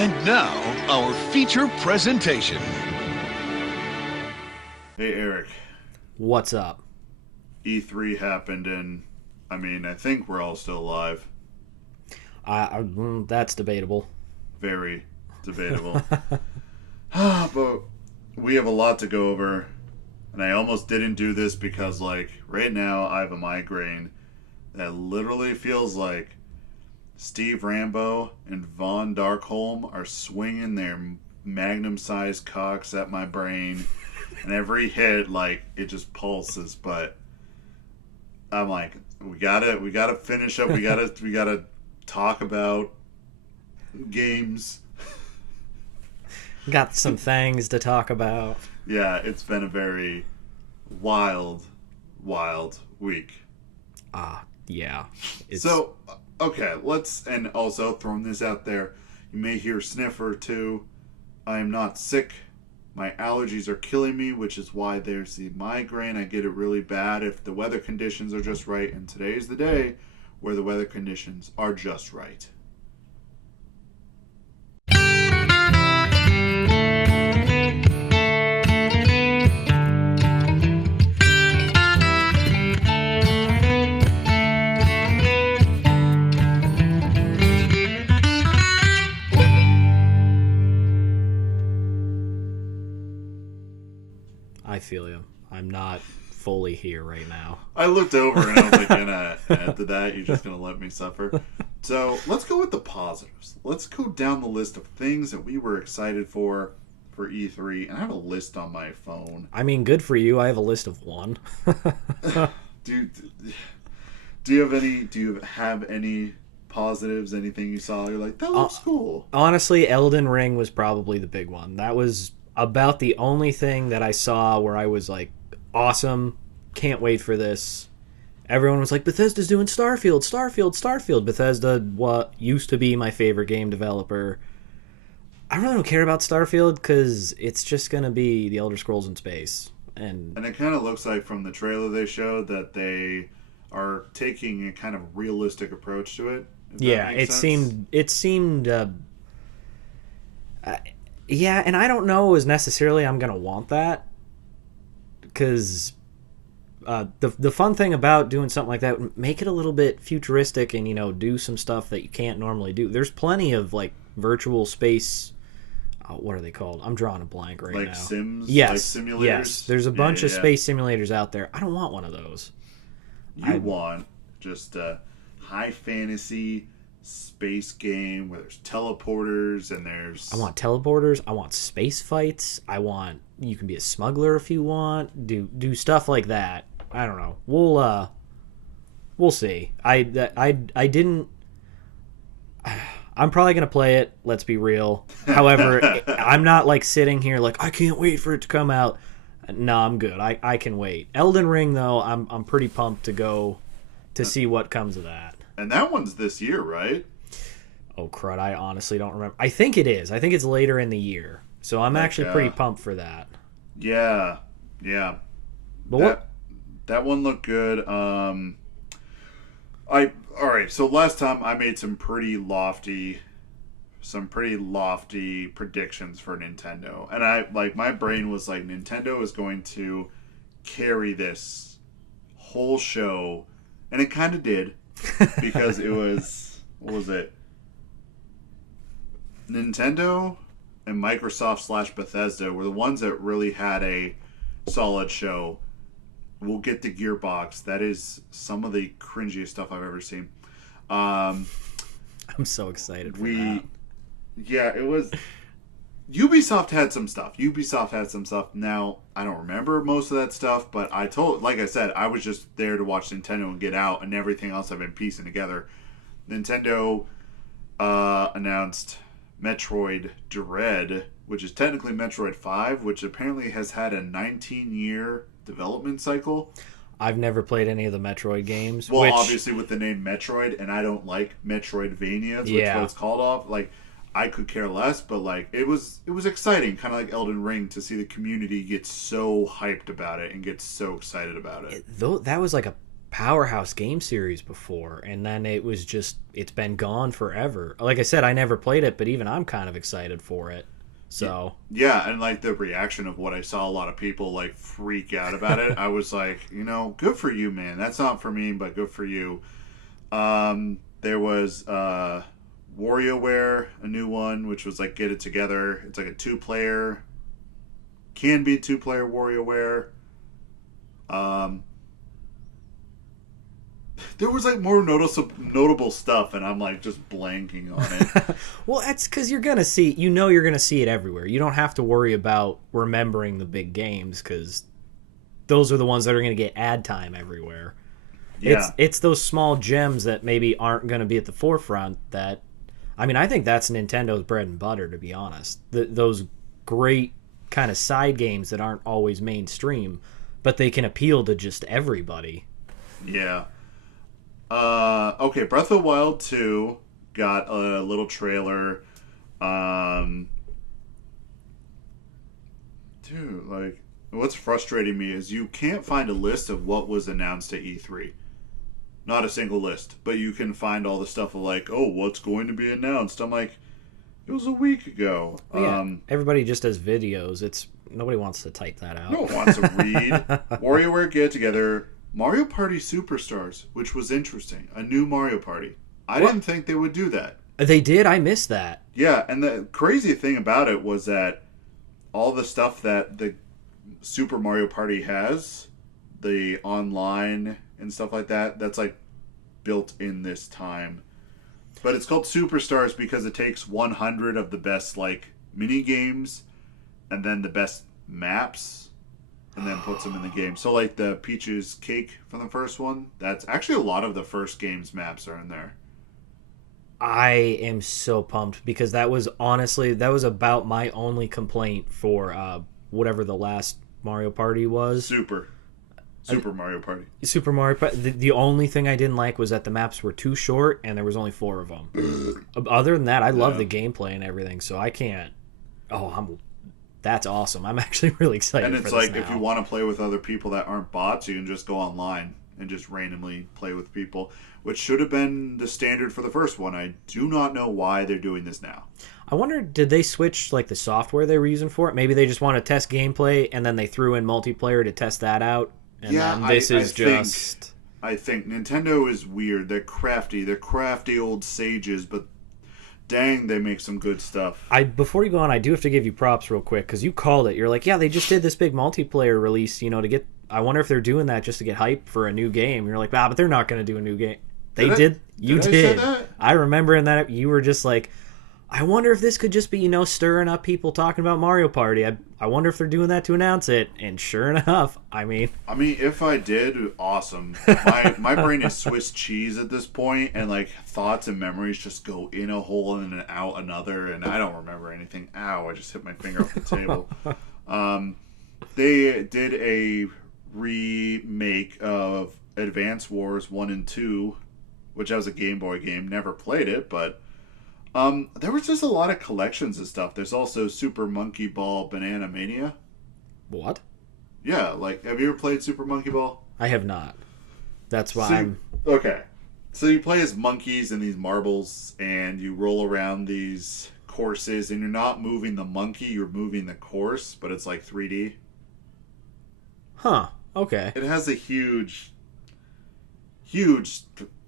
And now, our feature presentation. Hey, Eric. What's up? E3 happened, and I think we're all still alive. That's debatable. Very debatable. But we have a lot to go over, and I almost didn't do this because, right now I have a migraine that literally feels like Steve Rambo and Von Darkholm are swinging their magnum-sized cocks at my brain, and every hit, it just pulses. But I'm like, we gotta finish up. We gotta talk about games. Got some things to talk about. Yeah, it's been a very wild week. Yeah. So, okay, and also throwing this out there, you may hear a sniffer or two. I am not sick. My allergies are killing me, which is why there's the migraine. I get it really bad if the weather conditions are just right, and today's the day where the weather conditions are just right. I feel you. I'm not fully here right now. I looked over and I was like, gonna add to that. You're just gonna let me suffer. So let's go with the positives. Let's go down the list of things that we were excited for E3, and I have a list on my phone. Good for you. I have a list of one. Do you have any positives? Anything you saw? You're like, that looks cool. Honestly, Elden Ring was probably the big one. That was about the only thing that I saw where I was like, awesome, can't wait for this. Everyone was like, Bethesda's doing Starfield. Bethesda, what used to be my favorite game developer. I really don't care about Starfield because it's just going to be the Elder Scrolls in space. And it kind of looks like from the trailer they showed that they are taking a kind of realistic approach to it. Yeah, it seemed yeah, and I don't know as necessarily I'm going to want that, because the fun thing about doing something like that, make it a little bit futuristic and, do some stuff that you can't normally do. There's plenty of, virtual space, what are they called? I'm drawing a blank right now. Like Sims? Yes. Like simulators? Yes. There's a bunch of space simulators out there. I don't want one of those. You want just a high fantasy space game where there's teleporters and there's... I want teleporters. I want space fights. You can be a smuggler if you want. Do stuff like that. I don't know. We'll see. I didn't... I'm probably going to play it, let's be real. However, I'm not sitting here I can't wait for it to come out. No, I'm good. I can wait. Elden Ring, though, I'm pretty pumped to go to see what comes of that. And that one's this year, right? Oh, crud. I honestly don't remember. I think it is. I think it's later in the year. So I'm actually pretty pumped for that. Yeah. But that one looked good. All right, so last time I made some pretty lofty predictions for Nintendo. And my brain was like, Nintendo is going to carry this whole show. And it kind of did. Because it was, what was it? Nintendo and Microsoft / Bethesda were the ones that really had a solid show. We'll get to Gearbox. That is some of the cringiest stuff I've ever seen. I'm so excited for that. Yeah, it was... Ubisoft had some stuff. Now, I don't remember most of that stuff, but like I said, I was just there to watch Nintendo and get out, and everything else I've been piecing together. Nintendo announced Metroid Dread, which is technically Metroid 5, which apparently has had a 19-year development cycle. I've never played any of the Metroid games. Well, obviously with the name Metroid, and I don't like Metroidvanias, which is what it's called off. I could care less, but it was exciting, kind of like Elden Ring, to see the community get so hyped about it and get so excited about it. That was powerhouse game series before, and then it's been gone forever. Like I said, I never played it, but even I'm kind of excited for it. So yeah, and like the reaction of what I saw a lot of people like freak out about it, I was like, good for you, man. That's not for me, but good for you. There was WarioWare, a new one, which was like Get It Together. It's like a 2-player, can be 2-player WarioWare. There was like more notable stuff, and I'm like just blanking on it. well, that's because you're gonna see it everywhere. You don't have to worry about remembering the big games because those are the ones that are gonna get ad time everywhere. Yeah. It's those small gems that maybe aren't gonna be at the forefront. That, I mean, I think that's Nintendo's bread and butter, to be honest. Those great kind of side games that aren't always mainstream, but they can appeal to just everybody. Yeah. Okay, Breath of the Wild 2 got a little trailer. Dude, like, what's frustrating me is you can't find a list of what was announced at E3. Not a single list. But you can find all the stuff of like, oh, what's going to be announced? I'm like, it was a week ago. Yeah, everybody just does videos. Nobody wants to type that out. No one wants to read. WarioWare Get Together... Mario Party Superstars, which was interesting. A new Mario Party. I didn't think they would do that. They did? I missed that. Yeah, and the crazy thing about it was that all the stuff that the Super Mario Party has, the online and stuff like that, that's like built in this time. But it's called Superstars because it takes 100 of the best like mini games and then the best maps and then puts them in the game. So like the Peach's Cake from the first one, that's actually a lot of the first game's maps are in there. I am so pumped because that was about my only complaint for whatever the last Mario Party was. Super Mario Party. Super Mario Party. The only thing I didn't like was that the maps were too short and there was only 4 of them. Other than that, I love the gameplay and everything, so I can't... That's awesome. I'm actually really excited for this. And it's like, if you want to play with other people that aren't bots, you can just go online and just randomly play with people, which should have been the standard for the first one. I do not know why they're doing this now. I wonder, did they switch like the software they were using for it? Maybe they just want to test gameplay and then they threw in multiplayer to test that out. And then I think Nintendo is weird. They're crafty. They're crafty old sages, but dang, they make some good stuff. Before you go on, I do have to give you props real quick because you called it. You're like, yeah, they just did this big multiplayer release, to get. I wonder if they're doing that just to get hype for a new game. You're like, but they're not going to do a new game. They did. You did. I remember in that you were just like, I wonder if this could just be, stirring up people talking about Mario Party. I wonder if they're doing that to announce it. And sure enough, I mean, if I did, awesome. My brain is Swiss cheese at this point, and like thoughts and memories just go in a hole and then out another, and I don't remember anything. Ow! I just hit my finger off the table. They did a remake of Advance Wars 1 and 2, which was a Game Boy game. Never played it, but. There was just a lot of collections of stuff. There's also Super Monkey Ball Banana Mania. What? Yeah, like, have you ever played Super Monkey Ball? I have not. That's why Okay. So you play as monkeys in these marbles, and you roll around these courses, and you're not moving the monkey, you're moving the course, but it's like 3D. Huh. Okay. It has a huge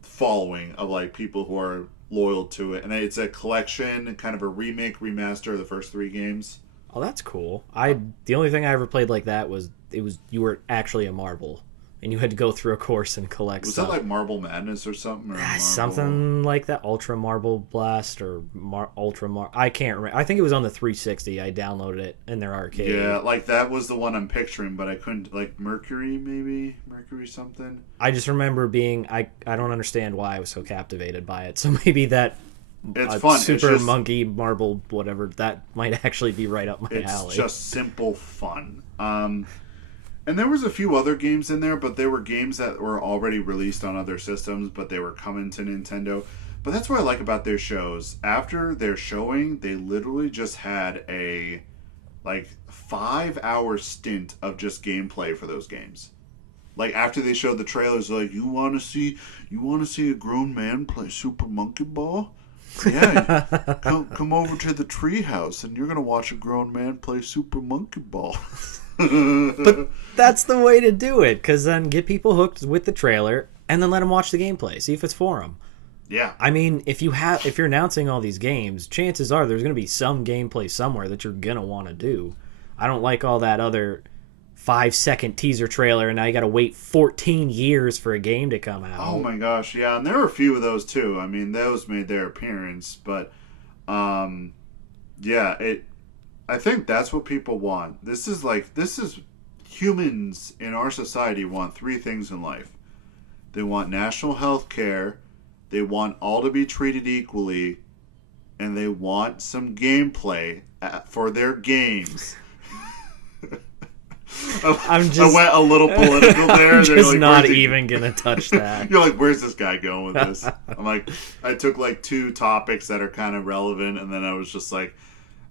following of, like, people who are loyal to it, and it's a collection, kind of a remake, remaster of the first 3 games. Oh, that's cool. The only thing I ever played like that was you were actually a marble, and you had to go through a course and collect stuff. Was that like Marble Madness or something? Or something like that. Ultra Marble Blast or I can't remember. I think it was on the 360. I downloaded it in their arcade. Yeah, like that was the one I'm picturing, but I couldn't, like Mercury something. I just remember being, I don't understand why I was so captivated by it. So maybe that it's fun. Super Monkey Marble whatever, that might actually be right up my alley. It's just simple fun. And there was a few other games in there, but they were games that were already released on other systems, but they were coming to Nintendo. But that's what I like about their shows. After their showing, they literally just had a 5-hour stint of just gameplay for those games. Like after they showed the trailers, like you want to see a grown man play Super Monkey Ball? Yeah, come over to the treehouse and you're gonna watch a grown man play Super Monkey Ball. But that's the way to do it, because then get people hooked with the trailer and then let them watch the gameplay, see if it's for them. Yeah. I mean, if you're announcing all these games, chances are there's going to be some gameplay somewhere that you're going to want to do. I don't like all that other 5-second teaser trailer and now you got to wait 14 years for a game to come out. Oh my gosh, yeah, and there were a few of those too. I mean, those made their appearance, but yeah, I think that's what people want. This is humans in our society want three things in life. They want national health care, they want all to be treated equally, and they want some gameplay for their games. I went a little political there. I'm just not even going to touch that. You're like, where's this guy going with this? I'm like, I took like two topics that are kind of relevant, and then I was just like,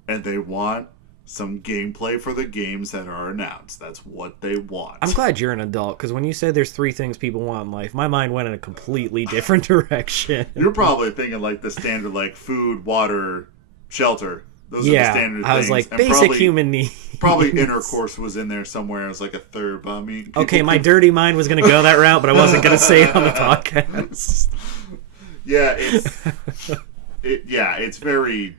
and they want some gameplay for the games that are announced. That's what they want. I'm glad you're an adult, because when you said there's three things people want in life, my mind went in a completely different direction. You're probably thinking like the standard, like food, water, shelter. Those are the standard things. I was like, and basic human needs. Probably intercourse was in there somewhere as like a third, but I mean... Okay, my dirty mind was going to go that route, but I wasn't going to say it on the podcast. Yeah, it's very...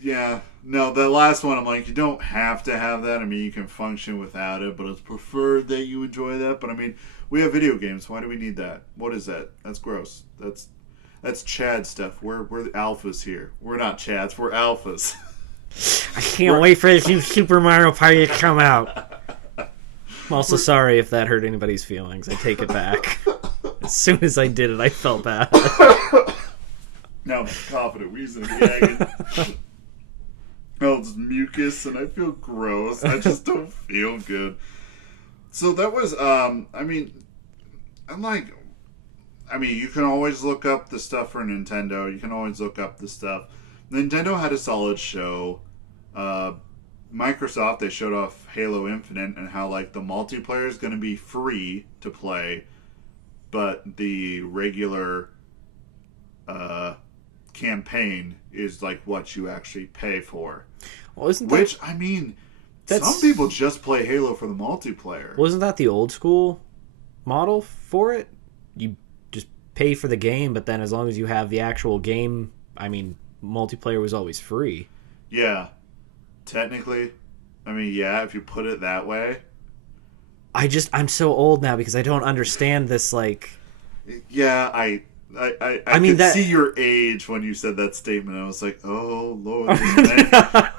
Yeah, no, the last one, I'm like, you don't have to have that. I mean, you can function without it, but it's preferred that you enjoy that. But I mean, we have video games. Why do we need that? What is that? That's gross. That's Chad stuff. We're the alphas here. We're not Chads. We're alphas. I can't wait for this new Super Mario Party to come out. I'm also sorry if that hurt anybody's feelings. I take it back. As soon as I did it, I felt bad. Now I'm confident wheezing and gagging. It's mucus and I feel gross. I just don't feel good. So that was, you can always look up the stuff for Nintendo. You can always look up the stuff. Nintendo had a solid show. Microsoft, they showed off Halo Infinite and how like the multiplayer is going to be free to play, but the regular campaign is like what you actually pay for. Well, isn't that... Which, I mean, some people just play Halo for the multiplayer. Wasn't that the old school model for it? You just pay for the game, but then as long as you have the actual game, I mean, multiplayer was always free. Yeah. Technically. I mean, yeah, if you put it that way. I'm so old now because I don't understand this, like... Yeah, I mean, could see your age when you said that statement. I was like, oh, Lord,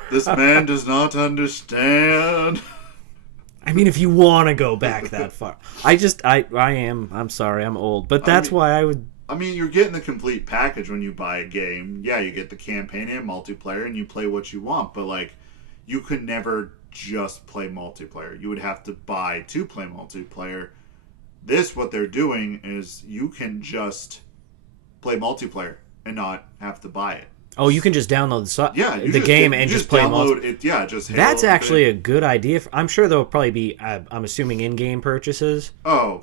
this man does not understand. I mean, if you want to go back that far. I'm sorry, I'm old. But that's why I would... I mean, you're getting the complete package when you buy a game. Yeah, you get the campaign and multiplayer, and you play what you want. But, like, you could never just play multiplayer. You would have to buy to play multiplayer. What they're doing is you can just... play multiplayer and not have to buy it. Oh, you can just download the game and just play multiplayer. Yeah, just Halo. That's actually a good idea. I'm sure there'll probably be, I'm assuming, in-game purchases. Oh.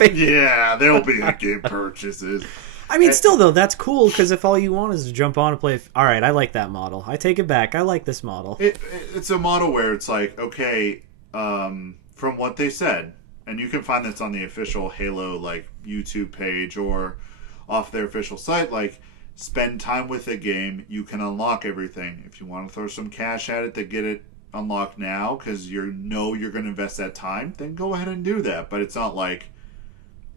Yeah, there'll be in-game purchases. I mean, still, though, that's cool, because if all you want is to jump on and play... All right, I like that model. I take it back. I like this model. It's a model where it's like, okay, from what they said... And you can find this on the official Halo like YouTube page or off their official site. Like, spend time with the game. You can unlock everything. If you want to throw some cash at it to get it unlocked now, because you're going to invest that time, then go ahead and do that. But it's not like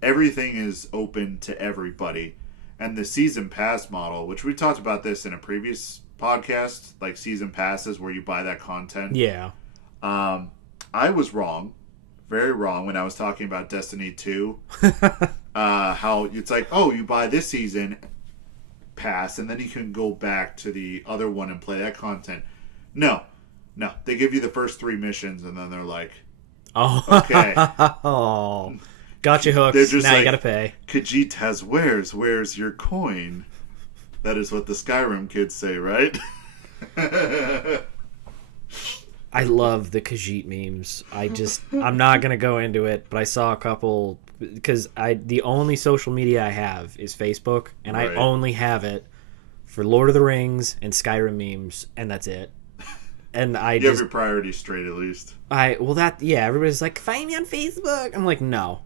everything is open to everybody. And the season pass model, which we talked about this in a previous podcast, like season passes where you buy that content. Yeah. I was wrong. Very wrong when I was talking about Destiny 2. How it's like, oh, you buy this season pass, and then you can go back to the other one and play that content. No. They give you the first 3 missions, and then they're like, oh, okay. Oh, got you hooked. Now like, you gotta pay. Khajiit has wares. Where's your coin? That is what the Skyrim kids say, right? I love the Khajiit memes. I'm not going to go into it, but I saw a couple, because the only social media I have is Facebook, and I only have it for Lord of the Rings and Skyrim memes, and that's it. And you have your priorities straight, at least. Everybody's like, find me on Facebook. I'm like, no,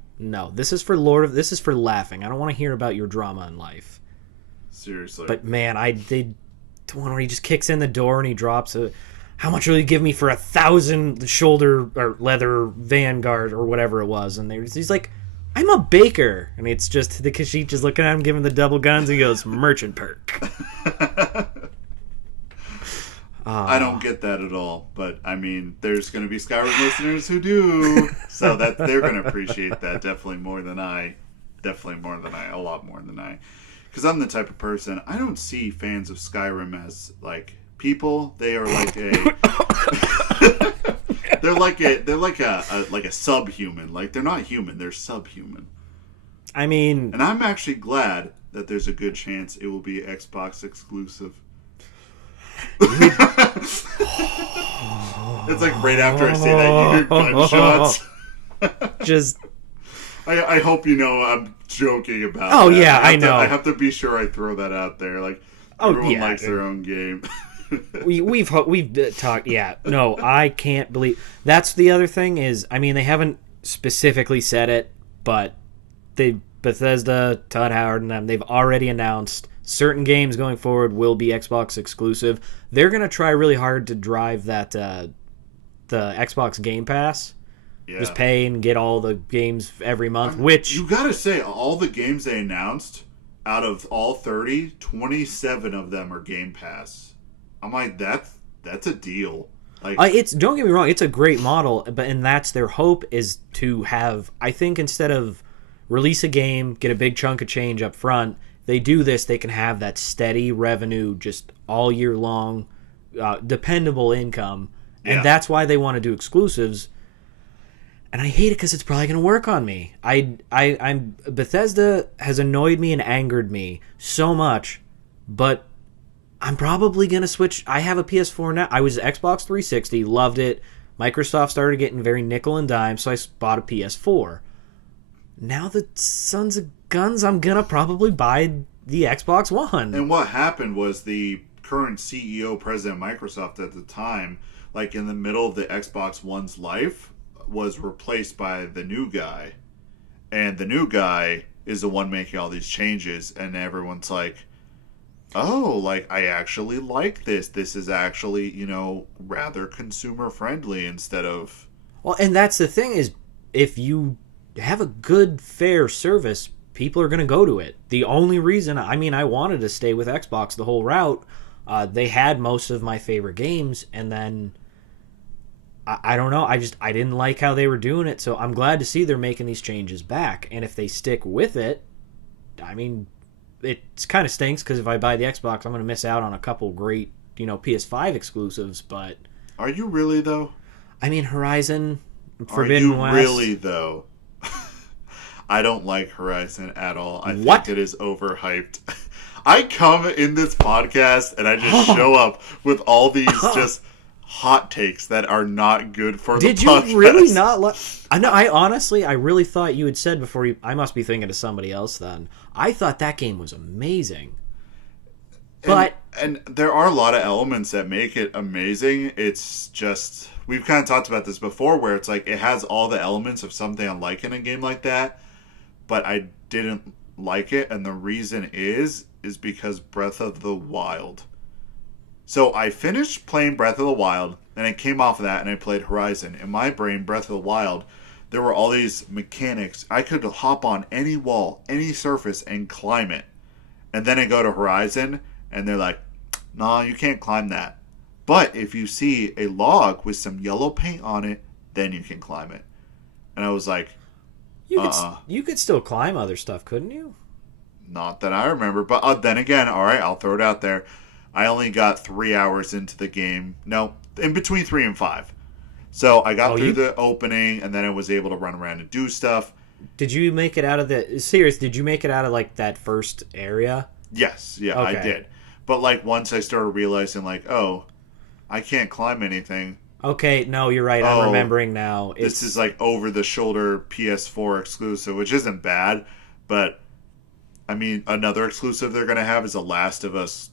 this is for this is for laughing. I don't want to hear about your drama in life. Seriously. But man, the one where he just kicks in the door and he drops how much will you give me for 1,000 shoulder or leather Vanguard or whatever it was? And he's like, I'm a baker. And it's just the Khajiit just looking at him, giving the double guns, and he goes, merchant perk. I don't get that at all, but I mean, there's going to be Skyrim listeners who do, so that they're going to appreciate that definitely more than I, a lot more than I, because I'm the type of person, I don't see fans of Skyrim as like people. They are like they're like a subhuman. Like, they're not human, they're subhuman. I mean, and I'm actually glad that there's a good chance it will be Xbox exclusive. It's like right after I say that, you hear gunshots. Just, I hope you know I'm joking about. Oh that. yeah, I know. I have to be sure I throw that out there. Like, everyone likes their own game. we've talked. Yeah, no, I can't believe. That's the other thing is, I mean, they haven't specifically said it, but Bethesda, Todd Howard, and them, they've already announced certain games going forward will be Xbox exclusive. They're going to try really hard to drive that the Xbox Game Pass. Yeah. Just pay and get all the games every month, which... You got to say, all the games they announced, out of all 30, 27 of them are Game Pass. I'm like, that's a deal. Like, don't get me wrong, it's a great model, and that's their hope, is to have, I think, instead of release a game, get a big chunk of change up front, they do this, they can have that steady revenue just all year long, dependable income, and that's why they want to do exclusives. And I hate it because it's probably going to work on me. I'm Bethesda has annoyed me and angered me so much, but I'm probably going to switch. I have a PS4 now. I was Xbox 360, loved it. Microsoft started getting very nickel and dime, so I bought a PS4. Now the sons of guns, I'm going to probably buy the Xbox One. And what happened was the current CEO, president of Microsoft at the time, like in the middle of the Xbox One's life, was replaced by the new guy. And the new guy is the one making all these changes, and everyone's like, oh, like, I actually like this. This is actually, rather consumer friendly instead of... Well, and that's the thing is, if you have a good, fair service, people are going to go to it. The only reason, I wanted to stay with Xbox the whole route. They had most of my favorite games, and then, I don't know, I didn't like how they were doing it, so I'm glad to see they're making these changes back. And if they stick with it, it kind of stinks, because if I buy the Xbox, I'm going to miss out on a couple great, PS5 exclusives, but... Are you really, though? Horizon, Forbidden West... Are you really, though? I don't like Horizon at all. I think it is overhyped. I come in this podcast, and I just show up with all these just hot takes that are not good for the podcast. Did you really not like... I know, I really thought you had said before you... I must be thinking of somebody else then. I thought that game was amazing. But... And there are a lot of elements that make it amazing. It's just... We've kind of talked about this before, where it's like, it has all the elements of something I like in a game like that, but I didn't like it, and the reason is because Breath of the Wild. So I finished playing Breath of the Wild, and I came off of that, and I played Horizon. In my brain, Breath of the Wild, there were all these mechanics. I could hop on any wall, any surface, and climb it. And then I go to Horizon, and they're like, nah, you can't climb that. But if you see a log with some yellow paint on it, then you can climb it. And I was like, You could still climb other stuff, couldn't you? Not that I remember. But then again, all right, I'll throw it out there. I only got 3 hours into the game. No, in between 3 and 5. So I got through the opening, and then I was able to run around and do stuff. Did you make it out of did you make it out of, like, that first area? Yes, yeah, okay. I did. But, like, once I started realizing, like, oh, I can't climb anything, Okay, no, you're right. I'm remembering now. This is like over-the-shoulder PS4 exclusive, which isn't bad, but I mean, another exclusive they're going to have is a Last of Us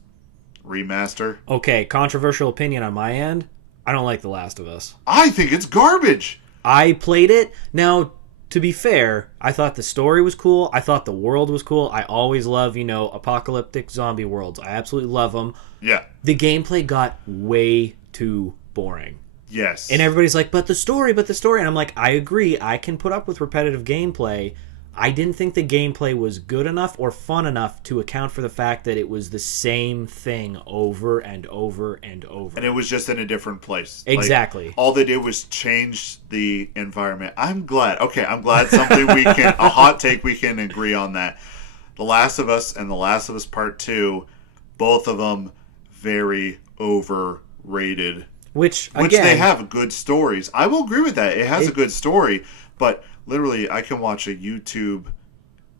remaster. Okay, controversial opinion on my end. I don't like The Last of Us. I think it's garbage. I played it. Now, to be fair, I thought the story was cool. I thought the world was cool. I always love, apocalyptic zombie worlds. I absolutely love them. Yeah. The gameplay got way too boring. Yes. And everybody's like, but the story. And I'm like, I agree. I can put up with repetitive gameplay. I didn't think the gameplay was good enough or fun enough to account for the fact that it was the same thing over and over and over. And it was just in a different place. Exactly. Like, all they did was change the environment. I'm glad something a hot take, we can agree on that. The Last of Us and The Last of Us Part 2, both of them very overrated. Which they have good stories. I will agree with that. It has a good story, but literally, I can watch a YouTube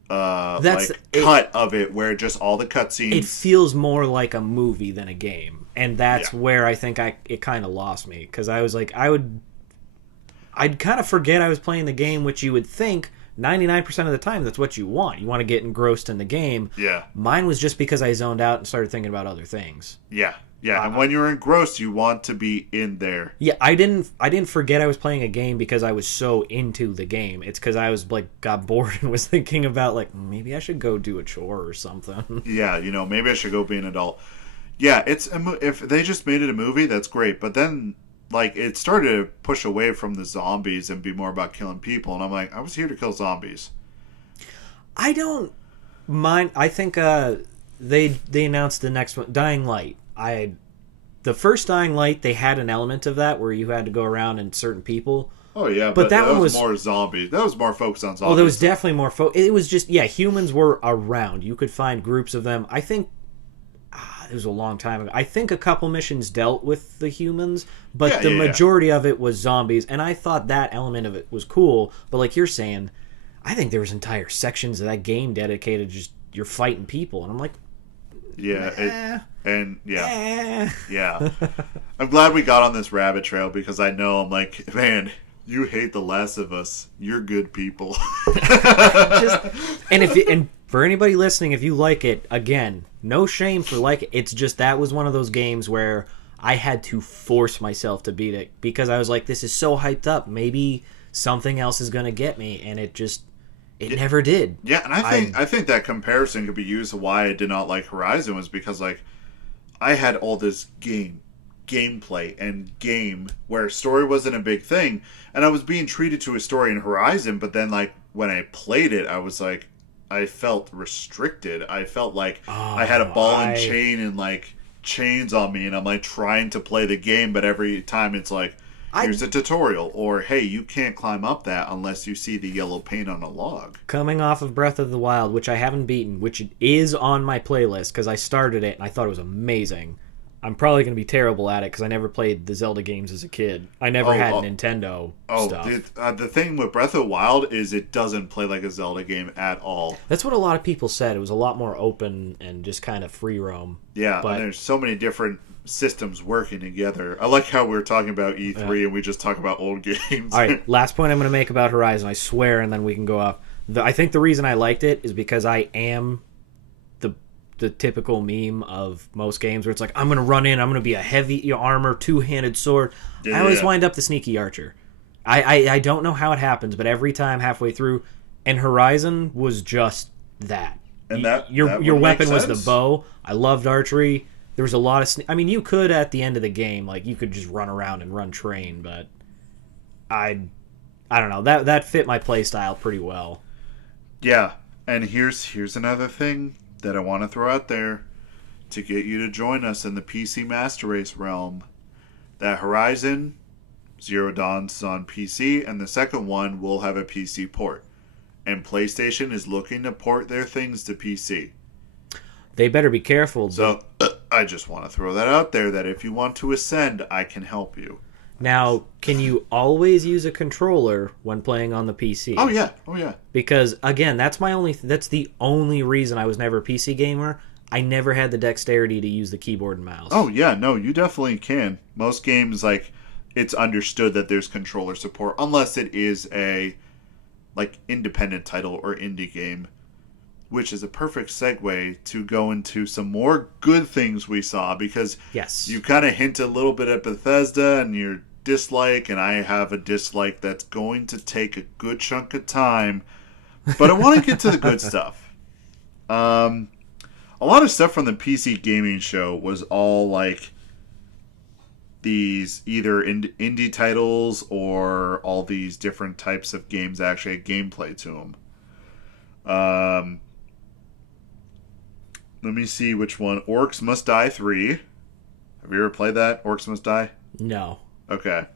cut of it where just all the cutscenes. It feels more like a movie than a game, and that's where I think it kind of lost me, because I was like, I'd kind of forget I was playing the game, which you would think 99% of the time that's what you want. You want to get engrossed in the game. Yeah. Mine was just because I zoned out and started thinking about other things. Yeah. Yeah, and when you're engrossed, you want to be in there. Yeah, I didn't forget I was playing a game because I was so into the game. It's because I was got bored and was thinking about maybe I should go do a chore or something. Yeah, maybe I should go be an adult. Yeah, if they just made it a movie, that's great. But then it started to push away from the zombies and be more about killing people, and I'm like, I was here to kill zombies. I don't mind. I think they announced the next one, Dying Light. The first Dying Light, they had an element of that where you had to go around and certain people. Oh yeah, but that one was more zombies. That was more focused on zombies. Oh, there was definitely more it was just humans were around. You could find groups of them. I think it was a long time ago. I think a couple missions dealt with the humans, but the majority of it was zombies, and I thought that element of it was cool. But like you're saying, I think there was entire sections of that game dedicated to just you're fighting people, and I'm like, yeah, yeah. I'm glad we got on this rabbit trail because I know I'm like, man, you hate The Last of Us. You're good people. And for anybody listening, if you like it, again, no shame for it. It's just that was one of those games where I had to force myself to beat it because I was like, this is so hyped up. Maybe something else is going to get me, and it never did. Yeah, and I think that comparison could be used why I did not like Horizon was because I had all this gameplay and game where story wasn't a big thing, and I was being treated to a story in Horizon, but then when I played it, I was like, I felt restricted. I felt like I had a ball and chain and chains on me, and I'm trying to play the game, but every time it's here's a tutorial, or hey, you can't climb up that unless you see the yellow paint on a log. Coming off of Breath of the Wild, which I haven't beaten, which is on my playlist because I started it and I thought it was amazing. I'm probably going to be terrible at it because I never played the Zelda games as a kid. I never had Nintendo stuff. Dude, the thing with Breath of the Wild is it doesn't play like a Zelda game at all. That's what a lot of people said. It was a lot more open and just kind of free roam. Yeah, and there's so many different systems working together. I like how we're talking about E3 and we just talk about old games. All right, last point I'm going to make about Horizon, I swear, and then we can go off. I think the reason I liked it is because I am the typical meme of most games where it's I'm going to run in, I'm going to be a heavy armor, two-handed sword. I always wind up the sneaky archer. I don't know how it happens, but every time halfway through, and Horizon was just that. And your weapon was the bow. I loved archery. There was a lot of... you could at the end of the game, you could just run around and run train, but I don't know. That fit my play style pretty well. Yeah, and here's another thing that I want to throw out there to get you to join us in the PC Master Race realm. That Horizon Zero Dawn's on PC, and the second one will have a PC port. And PlayStation is looking to port their things to PC. They better be careful. So, I just want to throw that out there, that if you want to ascend, I can help you. Now, can you always use a controller when playing on the PC? Oh yeah. Because again, that's the only reason I was never a PC gamer. I never had the dexterity to use the keyboard and mouse. Oh yeah, no, you definitely can. Most games it's understood that there's controller support, unless it is a like independent title or indie game, which is a perfect segue to go into some more good things we saw, because Yes. you kind of hint a little bit at Bethesda and your dislike, and I have a dislike that's going to take a good chunk of time, but I want to get to the good stuff. A lot of stuff from the PC gaming show was all like these either indie titles or all these different types of games that actually had gameplay to them. Let me see which one. Orcs Must Die 3. Have you ever played that? Orcs Must Die? No. Okay.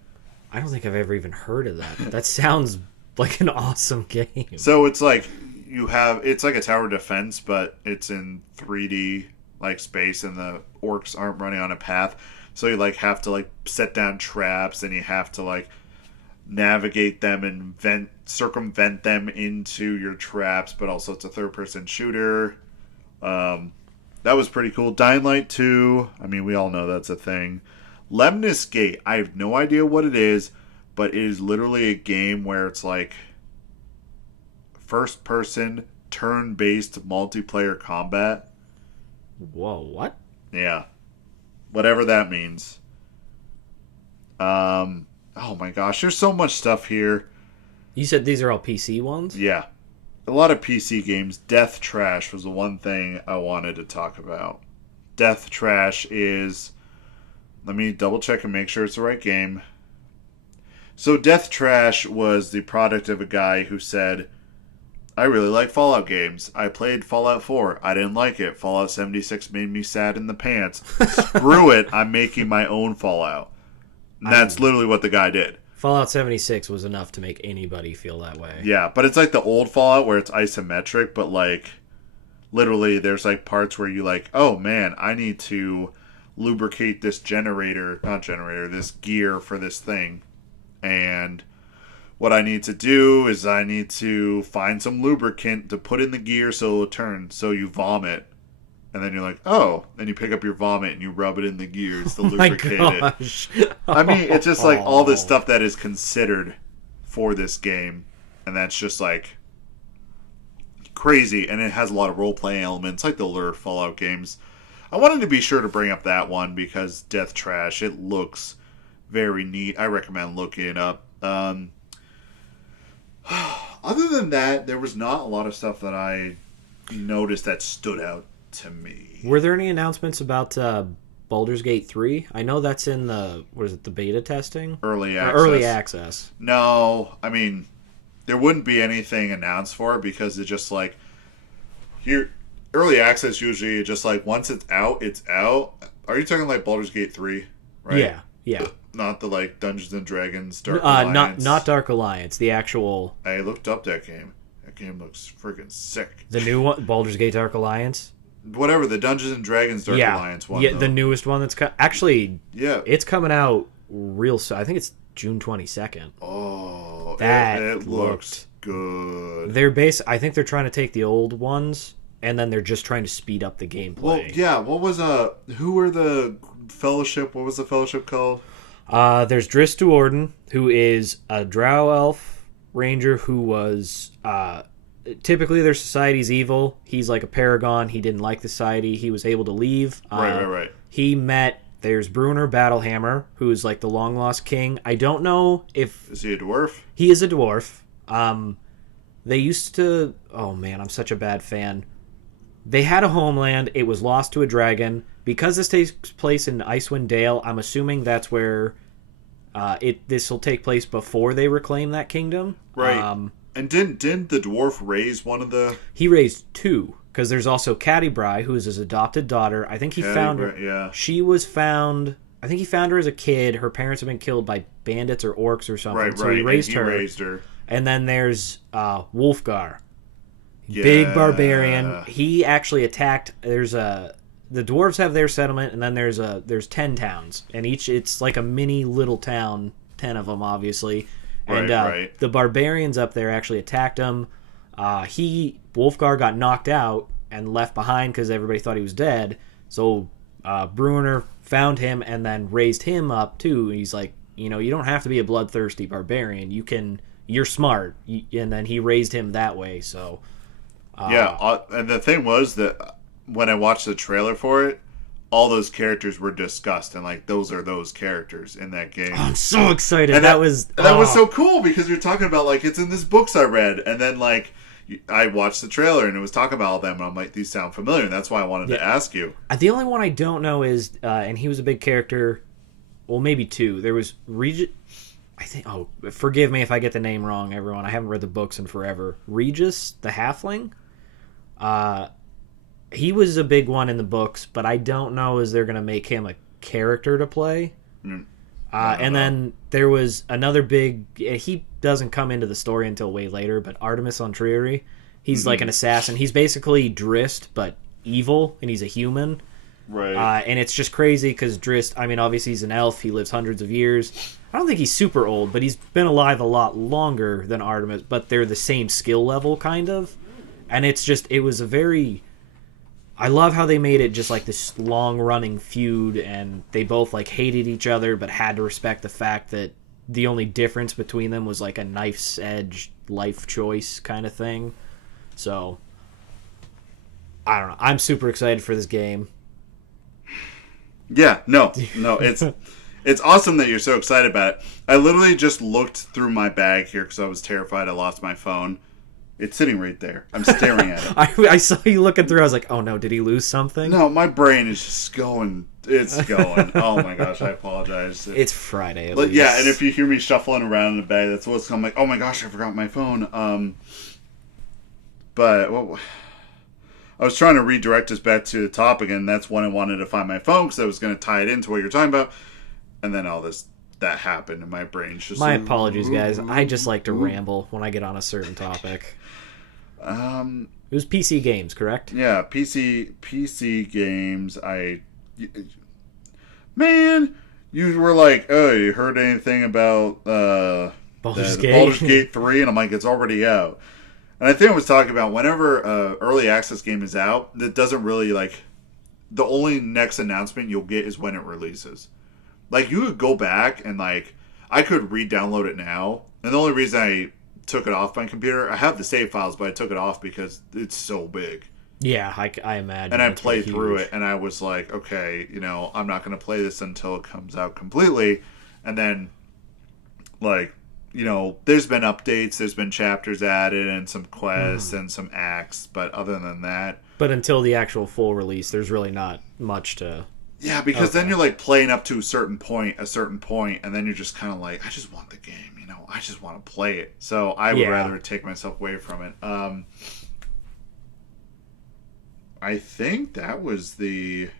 I don't think I've ever even heard of that. That sounds like an awesome game. So it's like it's like a tower defense, but it's in 3D like space, and the orcs aren't running on a path. So you like have to like set down traps, and you have to like navigate them and circumvent them into your traps, but also it's a third-person shooter. That was pretty cool. Dying Light 2, I mean, we all know that's a thing. Lemnis Gate, I have no idea what it is, but it is literally a game where it's like first-person, turn-based multiplayer combat. Whoa, what? Yeah. Whatever that means. Oh my gosh, there's so much stuff here. You said these are all PC ones? Yeah. A lot of PC games. Death Trash was the one thing I wanted to talk about. Death Trash is... Let me double check and make sure it's the right game. So Death Trash was the product of a guy who said, I really like Fallout games. I played Fallout 4. I didn't like it. Fallout 76 made me sad in the pants. Screw it. I'm making my own Fallout. And that's literally what the guy did. Fallout 76 was enough to make anybody feel that way. Yeah, but it's like the old Fallout where it's isometric, but like literally there's like parts where you like, oh man, I need to lubricate this this gear for this thing. And what I need to do is I need to find some lubricant to put in the gear so it'll turn. So you vomit. And then you're like, oh. Then you pick up your vomit and you rub it in the gears to lubricate it. I mean, it's just like all this stuff that is considered for this game. And that's just like crazy. And it has a lot of role-playing elements like the older Fallout games. I wanted to be sure to bring up that one because Death Trash, it looks very neat. I recommend looking it up. Other than that, there was not a lot of stuff that I noticed that stood out to me. Were there any announcements about Baldur's Gate 3? I know that's in the beta testing? Early access. Early access. No, I mean, there wouldn't be anything announced for it because it's just like, here, early access usually just like, once it's out, it's out. Are you talking like Baldur's Gate 3? Right? Yeah. Not the like Dungeons and Dragons Dark Alliance. Not Dark Alliance, the actual... I looked up that game. That game looks freaking sick. The new one, Baldur's Gate Dark Alliance? Whatever, the Dungeons and Dragons Dark Alliance one. Yeah, the newest one that's... Actually, yeah, it's coming out real soon. I think it's June 22nd. Oh, it looks good. I think they're trying to take the old ones, and then they're just trying to speed up the gameplay. Well, yeah, what was... who were the Fellowship... What was the Fellowship called? There's Driss Duorden, who is a drow elf ranger who was... typically their society's evil. He's like a paragon. He didn't like the society. He was able to leave. Right. He met... There's Bruner Battlehammer, who is like the long-lost king. I don't know if... Is he a dwarf? He is a dwarf. They used to... Oh, man, I'm such a bad fan. They had a homeland. It was lost to a dragon. Because this takes place in Icewind Dale, I'm assuming that's where this will take place before they reclaim that kingdom. Right. And didn't the dwarf raise one of the... He raised two, because there's also Catti-Brie, who is his adopted daughter. I think he found her... Yeah. She was found... I think he found her as a kid. Her parents have been killed by bandits or orcs or something. Right. So he raised her. And then there's Wolfgar. Yeah. Big barbarian. He actually attacked... The dwarves have their settlement, and then there's 10 towns. And it's like a mini little town, 10 of them, obviously. And right. The barbarians up there actually attacked him. Wolfgar got knocked out and left behind because everybody thought he was dead. So Bruner found him and then raised him up too. He's like you know, you don't have to be a bloodthirsty barbarian. You're smart, and then he raised him that way. So and the thing was that when I watched the trailer for it, all those characters were discussed, and like those are those characters in that game. I'm so excited. And that was so cool because you're talking about like it's in this books I read, and then like I watched the trailer and it was talking about all them, and I'm like, these sound familiar, and that's why I wanted to ask you. The only one I don't know is, and he was a big character. Well, maybe two. There was Regis. I think. Oh, forgive me if I get the name wrong, everyone. I haven't read the books in forever. Regis, the halfling. He was a big one in the books, but I don't know is they're going to make him a character to play. And then there was another big... He doesn't come into the story until way later, but Artemis Entreri. He's like an assassin. He's basically Drist, but evil, and he's a human. Right. And it's just crazy because Drist, I mean, obviously he's an elf. He lives hundreds of years. I don't think he's super old, but he's been alive a lot longer than Artemis, but they're the same skill level, kind of. And it's just... It was a very... I love how they made it just like this long-running feud, and they both like hated each other but had to respect the fact that the only difference between them was like a knife's edge life choice kind of thing. So, I don't know. I'm super excited for this game. Yeah, no, it's awesome that you're so excited about it. I literally just looked through my bag here because I was terrified I lost my phone. It's sitting right there. I'm staring at it. I saw you looking through. I was like, oh no, did he lose something? No, my brain is just going. It's going. Oh my gosh, I apologize. It's Friday. Yeah, and if you hear me shuffling around in the bag, that's what's. I'm like, oh my gosh, I forgot my phone. But I was trying to redirect us back to the topic, and that's when I wanted to find my phone because I was going to tie it into what you're talking about, and then all this. That happened, and my brain's just. My apologies, guys. I just like to ramble when I get on a certain topic. It was PC games, correct? Yeah, PC games. Man, you were like, oh, you heard anything about Baldur's Gate 3? And I'm like, it's already out. And I think I was talking about whenever early access game is out, that doesn't really like. The only next announcement you'll get is when it releases. Like, you could go back and, like, I could re-download it now. And the only reason I took it off my computer, I have the save files, but I took it off because it's so big. Yeah, I imagine. And I played through it, and I was like, okay, you know, I'm not going to play this until it comes out completely. And then, like, you know, there's been updates, there's been chapters added, and some quests, and some acts. But other than that... But until the actual full release, there's really not much to... Yeah, because then you're like playing up to a certain point, and then you're just kind of like, I just want the game, you know, I just want to play it. So I would rather take myself away from it. I think that was the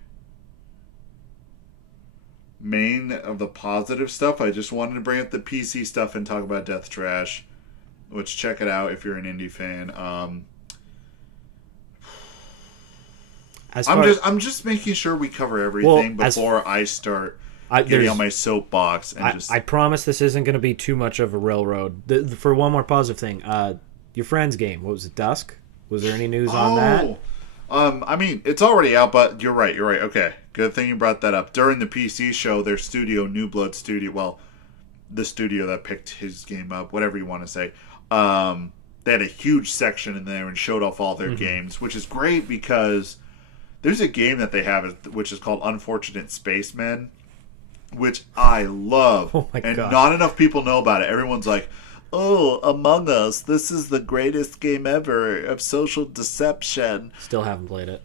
main of the positive stuff. I just wanted to bring up the PC stuff and talk about Death Trash, which check it out if you're an indie fan. I'm just making sure we cover everything before I start getting on my soapbox. And I promise this isn't going to be too much of a railroad. For one more positive thing, your friend's game, what was it, Dusk? Was there any news on that? I mean, it's already out, but you're right. Okay, good thing you brought that up. During the PC show, their studio, New Blood Studio, well, the studio that picked his game up, whatever you want to say, they had a huge section in there and showed off all their games, which is great because... There's a game that they have which is called Unfortunate Spacemen, which I love. Oh my God. Not enough people know about it. Everyone's like, oh, Among Us, this is the greatest game ever of social deception. Still haven't played it.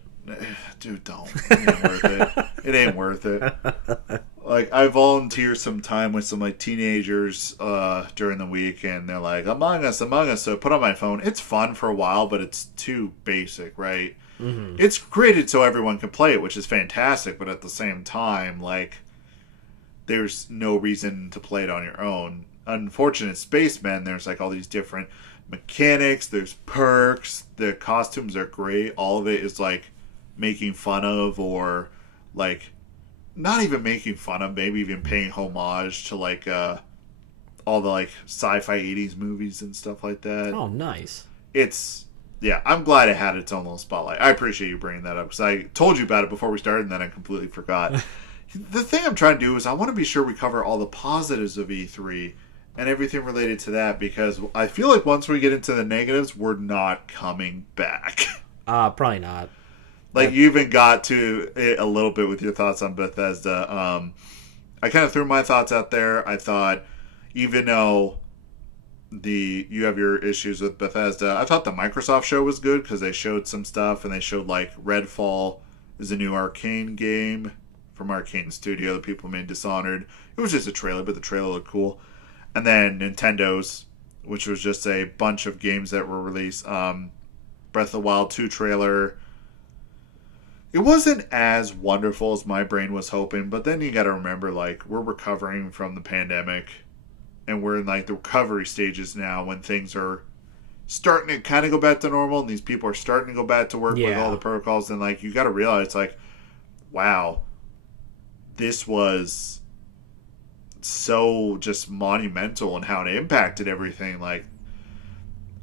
Dude, don't. It ain't worth it. It ain't worth it. Like, I volunteer some time with some, like, teenagers during the week, and they're like, Among Us. So I put on my phone. It's fun for a while, but it's too basic, right? Mm-hmm. It's created so everyone can play it, which is fantastic, but at the same time, like, there's no reason to play it on your own. Unfortunate Spacemen, there's, like, all these different mechanics, there's perks, the costumes are great, all of it is, like, making fun of, or, like, not even making fun of, maybe even paying homage to, like, all the, like, sci-fi 80s movies and stuff like that. Oh, nice. Yeah, I'm glad it had its own little spotlight. I appreciate you bringing that up, because I told you about it before we started, and then I completely forgot. The thing I'm trying to do is I want to be sure we cover all the positives of E3 and everything related to that, because I feel like once we get into the negatives, we're not coming back. Probably not. Like, you even got to it a little bit with your thoughts on Bethesda. I kind of threw my thoughts out there. I thought, even though you have your issues with Bethesda, I thought the Microsoft show was good because they showed some stuff, and they showed, like, Redfall is a new Arcane game from Arcane Studio. The people made Dishonored. It was just a trailer, but the trailer looked cool. And then Nintendo's, which was just a bunch of games that were released. Breath of the Wild 2 trailer. It wasn't as wonderful as my brain was hoping, but then you got to remember, like, we're recovering from the pandemic, and we're in, like, the recovery stages now when things are starting to kind of go back to normal, and these people are starting to go back to work with all the protocols, and, like, you got to realize, like, wow, this was so just monumental in how it impacted everything. Like,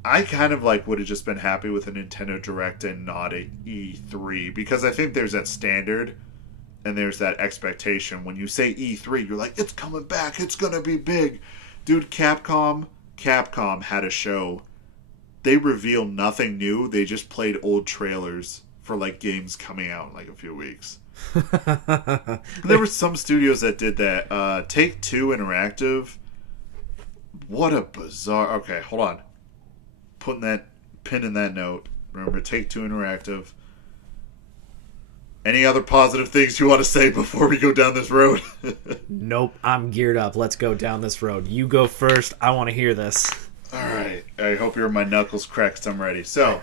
I kind of like would have just been happy with a Nintendo Direct and not a E3, because I think there's that standard and there's that expectation. When you say E3, you're like, it's coming back, it's gonna be big. Dude, Capcom had a show. They revealed nothing new. They just played old trailers for, like, games coming out in, like, a few weeks. There were some studios that did that. Take-Two Interactive. What a bizarre... Okay, hold on. Putting that pin in that note. Remember, Take-Two Interactive. Any other positive things you want to say before we go down this road? Nope, I'm geared up. Let's go down this road. You go first. I want to hear this. All right. I hope my knuckles cracked. I'm ready. So...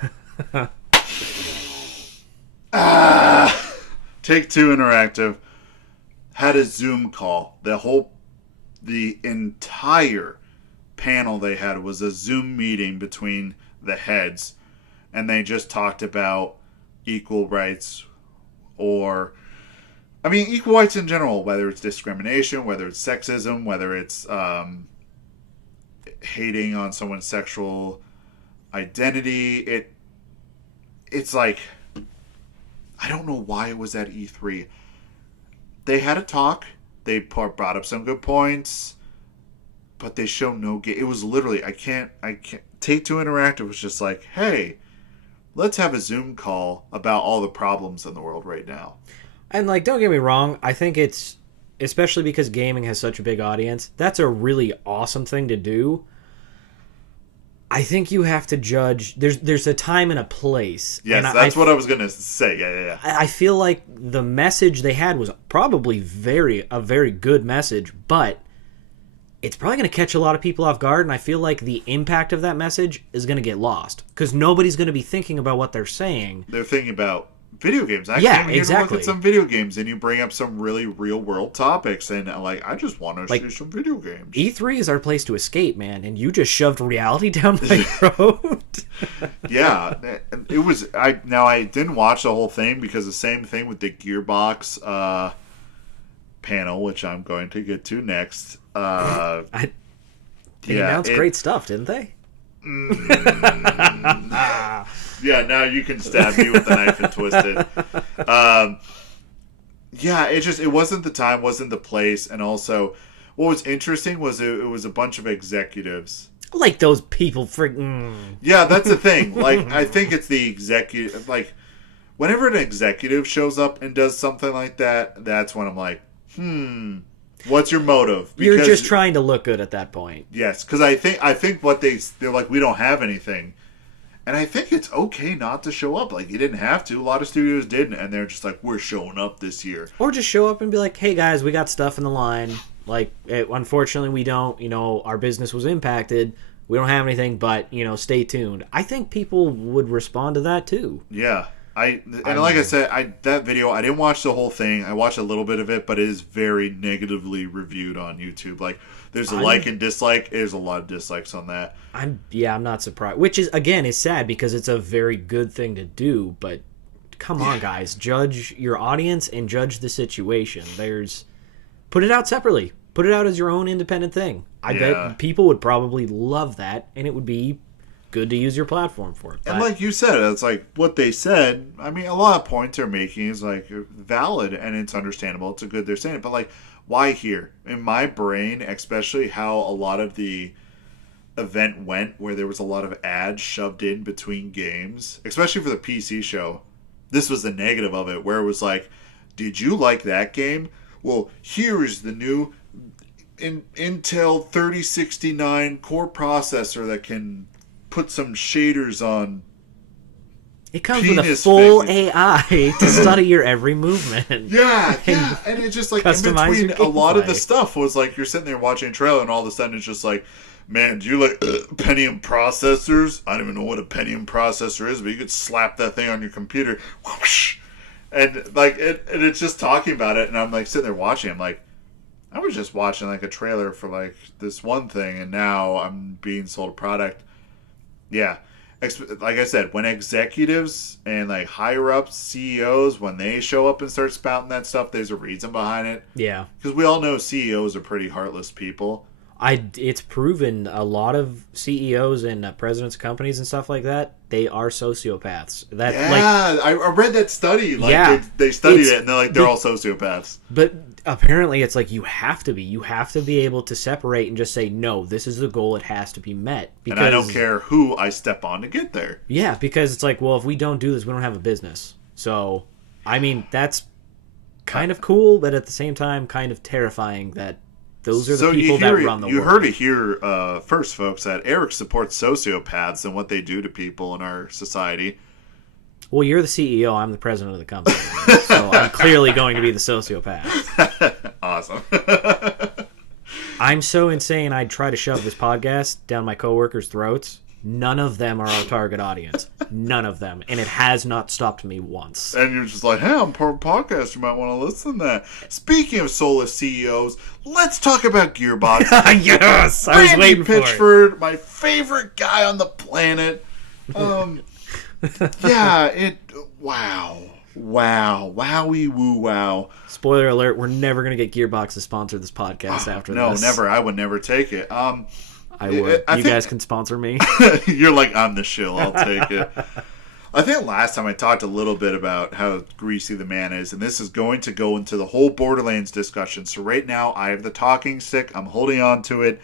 Take-Two Interactive had a Zoom call. The entire panel they had was a Zoom meeting between the heads, and they just talked about equal rights, or, I mean, equal rights in general, whether it's discrimination, whether it's sexism, whether it's hating on someone's sexual identity. It's like, I don't know why it was at E3. They had a talk. They brought up some good points, but they showed no game. It was literally, I can't. Take-Two Interactive was just like, hey, let's have a Zoom call about all the problems in the world right now. And, like, don't get me wrong. I think it's, especially because gaming has such a big audience, that's a really awesome thing to do. I think you have to judge. There's a time and a place. Yes, and that's what I was going to say. Yeah. I feel like the message they had was probably a very good message, but it's probably going to catch a lot of people off guard, and I feel like the impact of that message is going to get lost because nobody's going to be thinking about what they're saying. They're thinking about video games. I yeah, came here exactly. to look at some video games, and you bring up some really real world topics, and like, I just want to see some video games. E3 is our place to escape, man, and you just shoved reality down my throat. Yeah, it was. I didn't watch the whole thing because the same thing with the Gearbox panel, which I'm going to get to next. They announced great stuff, didn't they? Yeah, now you can stab me with a knife and twist it. Yeah, it wasn't the time, wasn't the place, and also what was interesting was it was a bunch of executives. Like those people freaking... Yeah, that's the thing. Like, I think it's the executive... Like, whenever an executive shows up and does something like that, that's when I'm like, what's your motive? Because you're just trying to look good at that point. Yes, because I think what they're like, we don't have anything. And I think it's okay not to show up. Like, you didn't have to. A lot of studios didn't, and they're just like, we're showing up this year. Or just show up and be like, hey guys, we got stuff in the line. Like, unfortunately we don't, our business was impacted. We don't have anything, but, stay tuned. I think people would respond to that too. Yeah. Like I said, that video, I didn't watch the whole thing. I watched a little bit of it, but it is very negatively reviewed on YouTube. Like, there's a like and dislike. There's a lot of dislikes on that. I'm not surprised. Which is sad because it's a very good thing to do. But come on, guys, judge your audience and judge the situation. Put it out separately. Put it out as your own independent thing. I bet people would probably love that, and it would be good to use your platform for it. And like you said, it's like what they said. I mean, a lot of points they're making is like valid and it's understandable. It's a good they're saying it, but like, why here? In my brain, especially how a lot of the event went, where there was a lot of ads shoved in between games, especially for the PC show. This was the negative of it, where it was like, did you like that game? Well, here is the new Intel 3069 core processor that can put some shaders on. It comes with a full figures. AI to study your every movement. Yeah, and it's just like in between a lot of the stuff was like you're sitting there watching a trailer and all of a sudden it's just like, man, do you like Pentium processors? I don't even know what a Pentium processor is, but you could slap that thing on your computer. Whoosh, and like and it's just talking about it, and I'm like sitting there watching. I'm like, I was just watching like a trailer for like this one thing, and now I'm being sold a product. Yeah, like I said, when executives and like higher ups, CEOs, when they show up and start spouting that stuff, there's a reason behind it. Yeah, because we all know CEOs are pretty heartless people. It's proven a lot of CEOs and presidents of companies and stuff like that, they are sociopaths. That, yeah, like, I read that study. Like, yeah, they studied it, and they're like, they're all sociopaths. But apparently it's like you have to be. You have to be able to separate and just say, no, this is the goal. It has to be met. Because, and I don't care who I step on to get there. Yeah, because it's like, well, if we don't do this, we don't have a business. So, I mean, that's kind of cool, but at the same time, kind of terrifying that those are the people that run the world. You heard it here first, folks, that Eric supports sociopaths and what they do to people in our society. Well, you're the CEO. I'm the president of the company. So I'm clearly going to be the sociopath. Awesome. I'm so insane, I'd try to shove this podcast down my coworkers' throats. None of them are our target audience. None of them. And it has not stopped me once. And you're just like, hey, I'm part of a podcast. You might want to listen to that. Speaking of soulless CEOs, let's talk about Gearbox. Yes! I was waiting for Pitchford, my favorite guy on the planet. Yeah, wow. Wow. Wowie woo wow. Spoiler alert, we're never going to get Gearbox to sponsor this podcast after this. No, never. I would never take it. I would. You guys can sponsor me. You're like, I'm the shill. I'll take it. I think last time I talked a little bit about how greasy the man is, and this is going to go into the whole Borderlands discussion. So right now, I have the talking stick. I'm holding on to it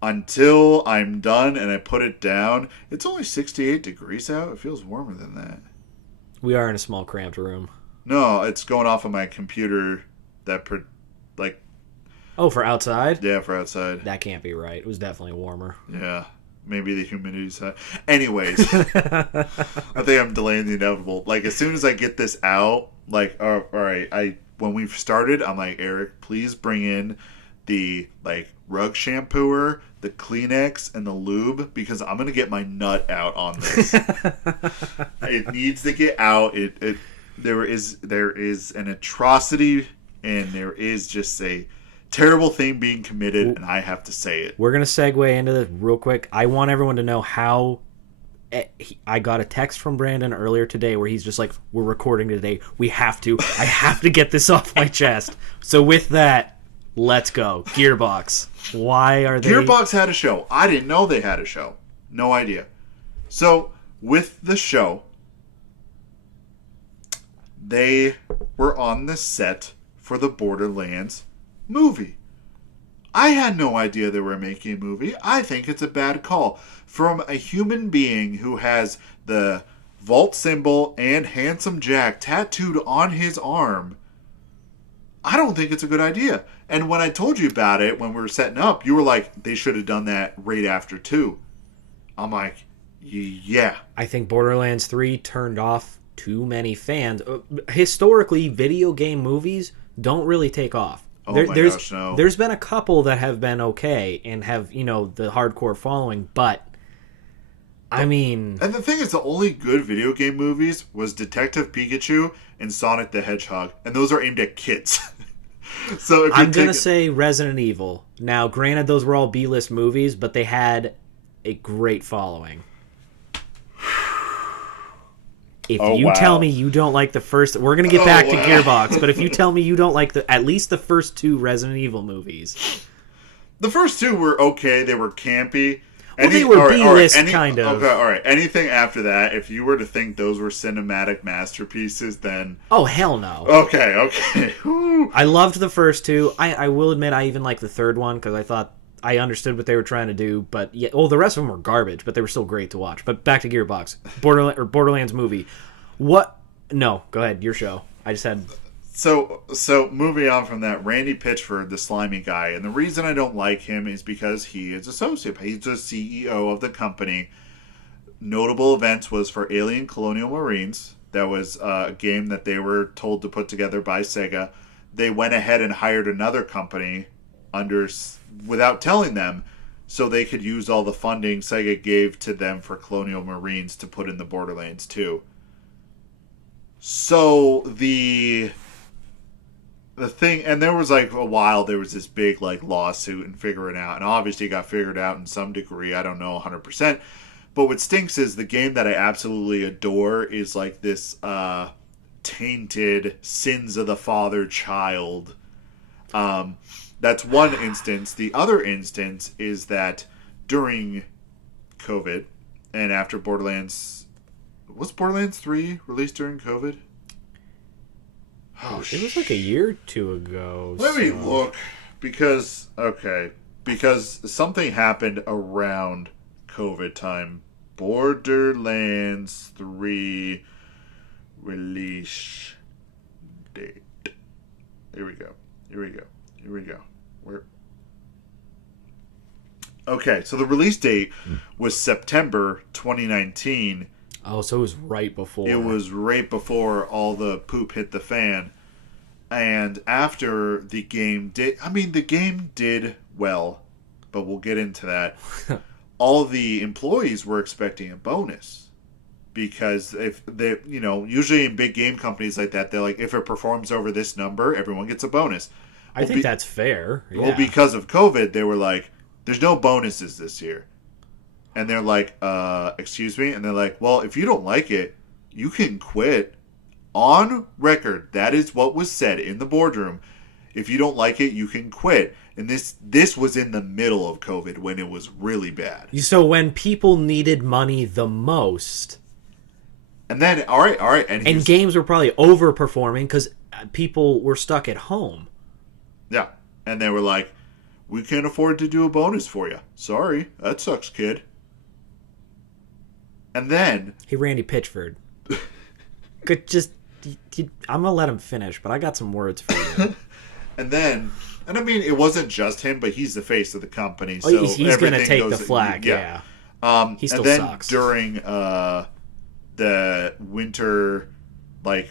until I'm done and I put it down. It's only 68 degrees out. It feels warmer than that. We are in a small, cramped room. No, it's going off of my computer that, Oh, for outside? Yeah, for outside. That can't be right. It was definitely warmer. Yeah. Maybe the humidity's high. Anyways. I think I'm delaying the inevitable. Like, as soon as I get this out, like, all right, when we've started, I'm like, Eric, please bring in the, like, rug shampooer, the Kleenex, and the lube, because I'm going to get my nut out on this. It needs to get out. There is an atrocity, and there is just a terrible thing being committed, and I have to say it. We're going to segue into this real quick. I want everyone to know how I got a text from Brandon earlier today where he's just like, we're recording today. I have to get this off my chest. So with that, let's go. Gearbox. Why are they... Gearbox had a show. I didn't know they had a show. No idea. So with the show, they were on the set for the Borderlands movie. I had no idea they were making a movie. I think it's a bad call. From a human being who has the Vault symbol and Handsome Jack tattooed on his arm, I don't think it's a good idea. And when I told you about it, when we were setting up, you were like, they should have done that right after 2. I'm like, yeah. I think Borderlands 3 turned off too many fans. Historically, video game movies don't really take off. Oh my gosh, no. There's been a couple that have been okay and have, the hardcore following, but I mean... And the thing is, the only good video game movies was Detective Pikachu and Sonic the Hedgehog, and those are aimed at kids. So if I'm going to say Resident Evil. Now, granted, those were all B-list movies, but they had a great following. If tell me you don't like the first... We're going to get back to Gearbox, but if you tell me you don't like at least the first 2 Resident Evil movies... The first 2 were okay. They were campy. Well, they were B-list, kind of. Okay, all right. Anything after that, if you were to think those were cinematic masterpieces, then... Oh, hell no. Okay. Whew. I loved the first two. I will admit I even liked the third one because I thought I understood what they were trying to do. But yeah, the rest of them were garbage, but they were still great to watch. But back to Gearbox. Borderlands movie. What? No, go ahead. Your show. I just had... So moving on from that, Randy Pitchford, the slimy guy, and the reason I don't like him is because he is a sociopath. He's the CEO of the company. Notable events was for Alien Colonial Marines. That was a game that they were told to put together by Sega. They went ahead and hired another company without telling them, so they could use all the funding Sega gave to them for Colonial Marines to put in the Borderlands 2. So the thing, and there was like a while there was this big like lawsuit and figuring out, and obviously it got figured out in some degree. I don't know 100%, but what stinks is the game that I absolutely adore is like this tainted sins of the father child. That's one instance. The other instance is that during COVID and after Borderlands, was Borderlands 3 released during COVID? It was like a year or two ago. Let me look, because something happened around COVID time. Borderlands 3 release date. Here we go. Okay, so the release date was September 2019. Oh, so it was right before. It was right before all the poop hit the fan. And after the game the game did well, but we'll get into that. All the employees were expecting a bonus. Because if they, usually in big game companies like that, they're like, if it performs over this number, everyone gets a bonus. I think that's fair. Yeah. Well, because of COVID, they were like, there's no bonuses this year. And they're like, excuse me? And they're like, well, if you don't like it, you can quit. On record, that is what was said in the boardroom. If you don't like it, you can quit. And this was in the middle of COVID when it was really bad. So when people needed money the most... And then, all right. And games were probably overperforming because people were stuck at home. Yeah. And they were like, we can't afford to do a bonus for you. Sorry. That sucks, kid. And then... Hey, Randy Pitchford. I'm going to let him finish, but I got some words for you. And I mean, it wasn't just him, but he's the face of the company. So he's going to take the flag, yeah. He still sucks. During the winter, like,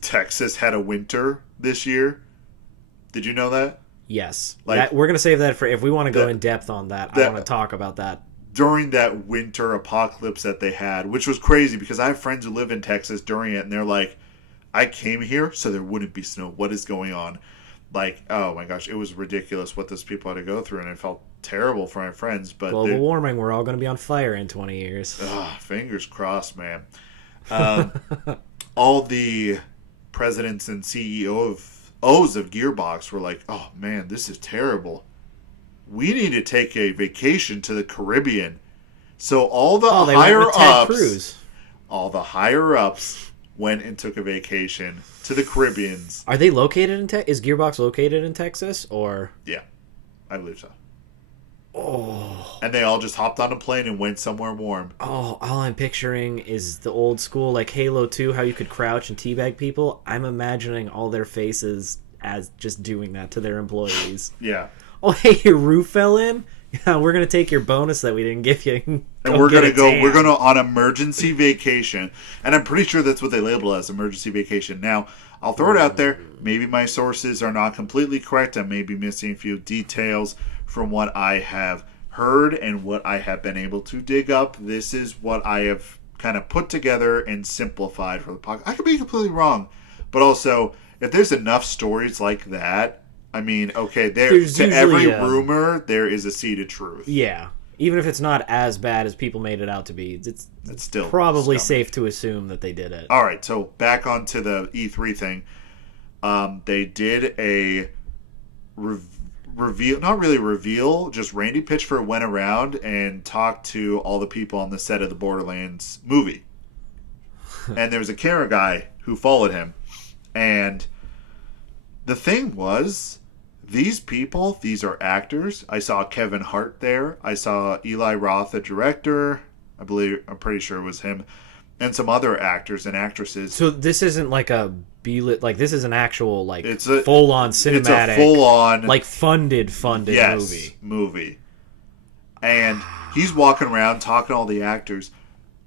Texas had a winter this year. Did you know that? Yes. We're going to save that for if we want to go in depth on that. I want to talk about that. During that winter apocalypse that they had, which was crazy because I have friends who live in Texas during it, and they're like, I came here so there wouldn't be snow. What is going on? Like, oh my gosh, it was ridiculous what those people had to go through, and it felt terrible for my friends. But global warming, we're all going to be on fire in 20 years. Fingers crossed, man. All the presidents and CEOs of Gearbox were like, oh man, this is terrible. We need to take a vacation to the Caribbean. So all the higher ups went and took a vacation to the Caribbeans. Are they located in Texas? Is Gearbox located in Texas or? Yeah, I believe so. Oh. And they all just hopped on a plane and went somewhere warm. Oh, all I'm picturing is the old school, like Halo 2, how you could crouch and teabag people. I'm imagining all their faces as just doing that to their employees. Yeah. Oh, hey, your roof fell in? Yeah, we're going to take your bonus that we didn't give you. And we're going to on emergency vacation. And I'm pretty sure that's what they label as emergency vacation. Now, I'll throw it out there. Maybe my sources are not completely correct. I may be missing a few details from what I have heard and what I have been able to dig up. This is what I have kind of put together and simplified for the podcast. I could be completely wrong. But also, if there's enough stories like that, I mean, okay, to every rumor, there is a seed of truth. Yeah. Even if it's not as bad as people made it out to be, it's still probably safe to assume that they did it. All right, so back onto the E3 thing. They did a not really reveal, just Randy Pitchford went around and talked to all the people on the set of the Borderlands movie. And there was a camera guy who followed him. And the thing was, these people, these are actors. I saw Kevin Hart there. I saw Eli Roth, the director. I'm pretty sure it was him. And some other actors and actresses. So this isn't like a B-lit, like this is an actual, like, it's a full-on cinematic, it's a full-on, like, funded movie. And he's walking around talking to all the actors.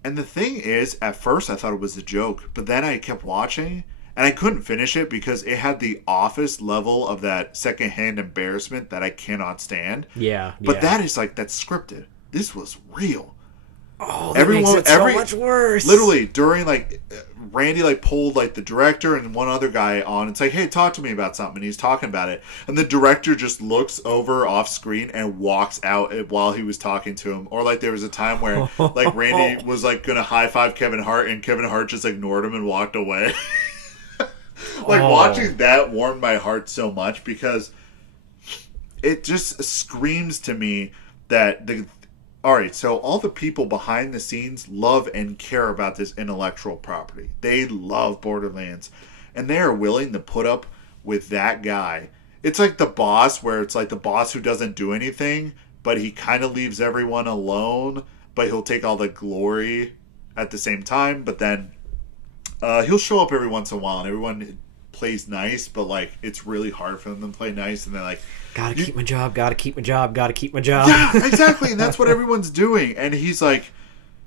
And the thing is, at first I thought it was a joke, but then I kept watching, and I couldn't finish it because it had the Office level of that secondhand embarrassment that I cannot stand. Yeah. But that is like, that's scripted. This was real. Oh, that makes it so much worse. Literally, during, like, Randy, like, pulled, like, the director and one other guy on. It's like, hey, talk to me about something. And he's talking about it. And the director just looks over off screen and walks out while he was talking to him. Or, like, there was a time where, like, Randy was, like, going to high-five Kevin Hart, and Kevin Hart just ignored him and walked away. Watching that warmed my heart so much because it just screams to me that Alright, so all the people behind the scenes love and care about this intellectual property. They love Borderlands. And they are willing to put up with that guy. It's like The Boss, where it's like the boss who doesn't do anything, but he kind of leaves everyone alone, but he'll take all the glory at the same time. But then he'll show up every once in a while, and everyone plays nice, but, like, it's really hard for them to play nice, and they're like, gotta keep my job, gotta keep my job, gotta keep my job. Yeah, exactly, and that's what everyone's doing. And he's, like,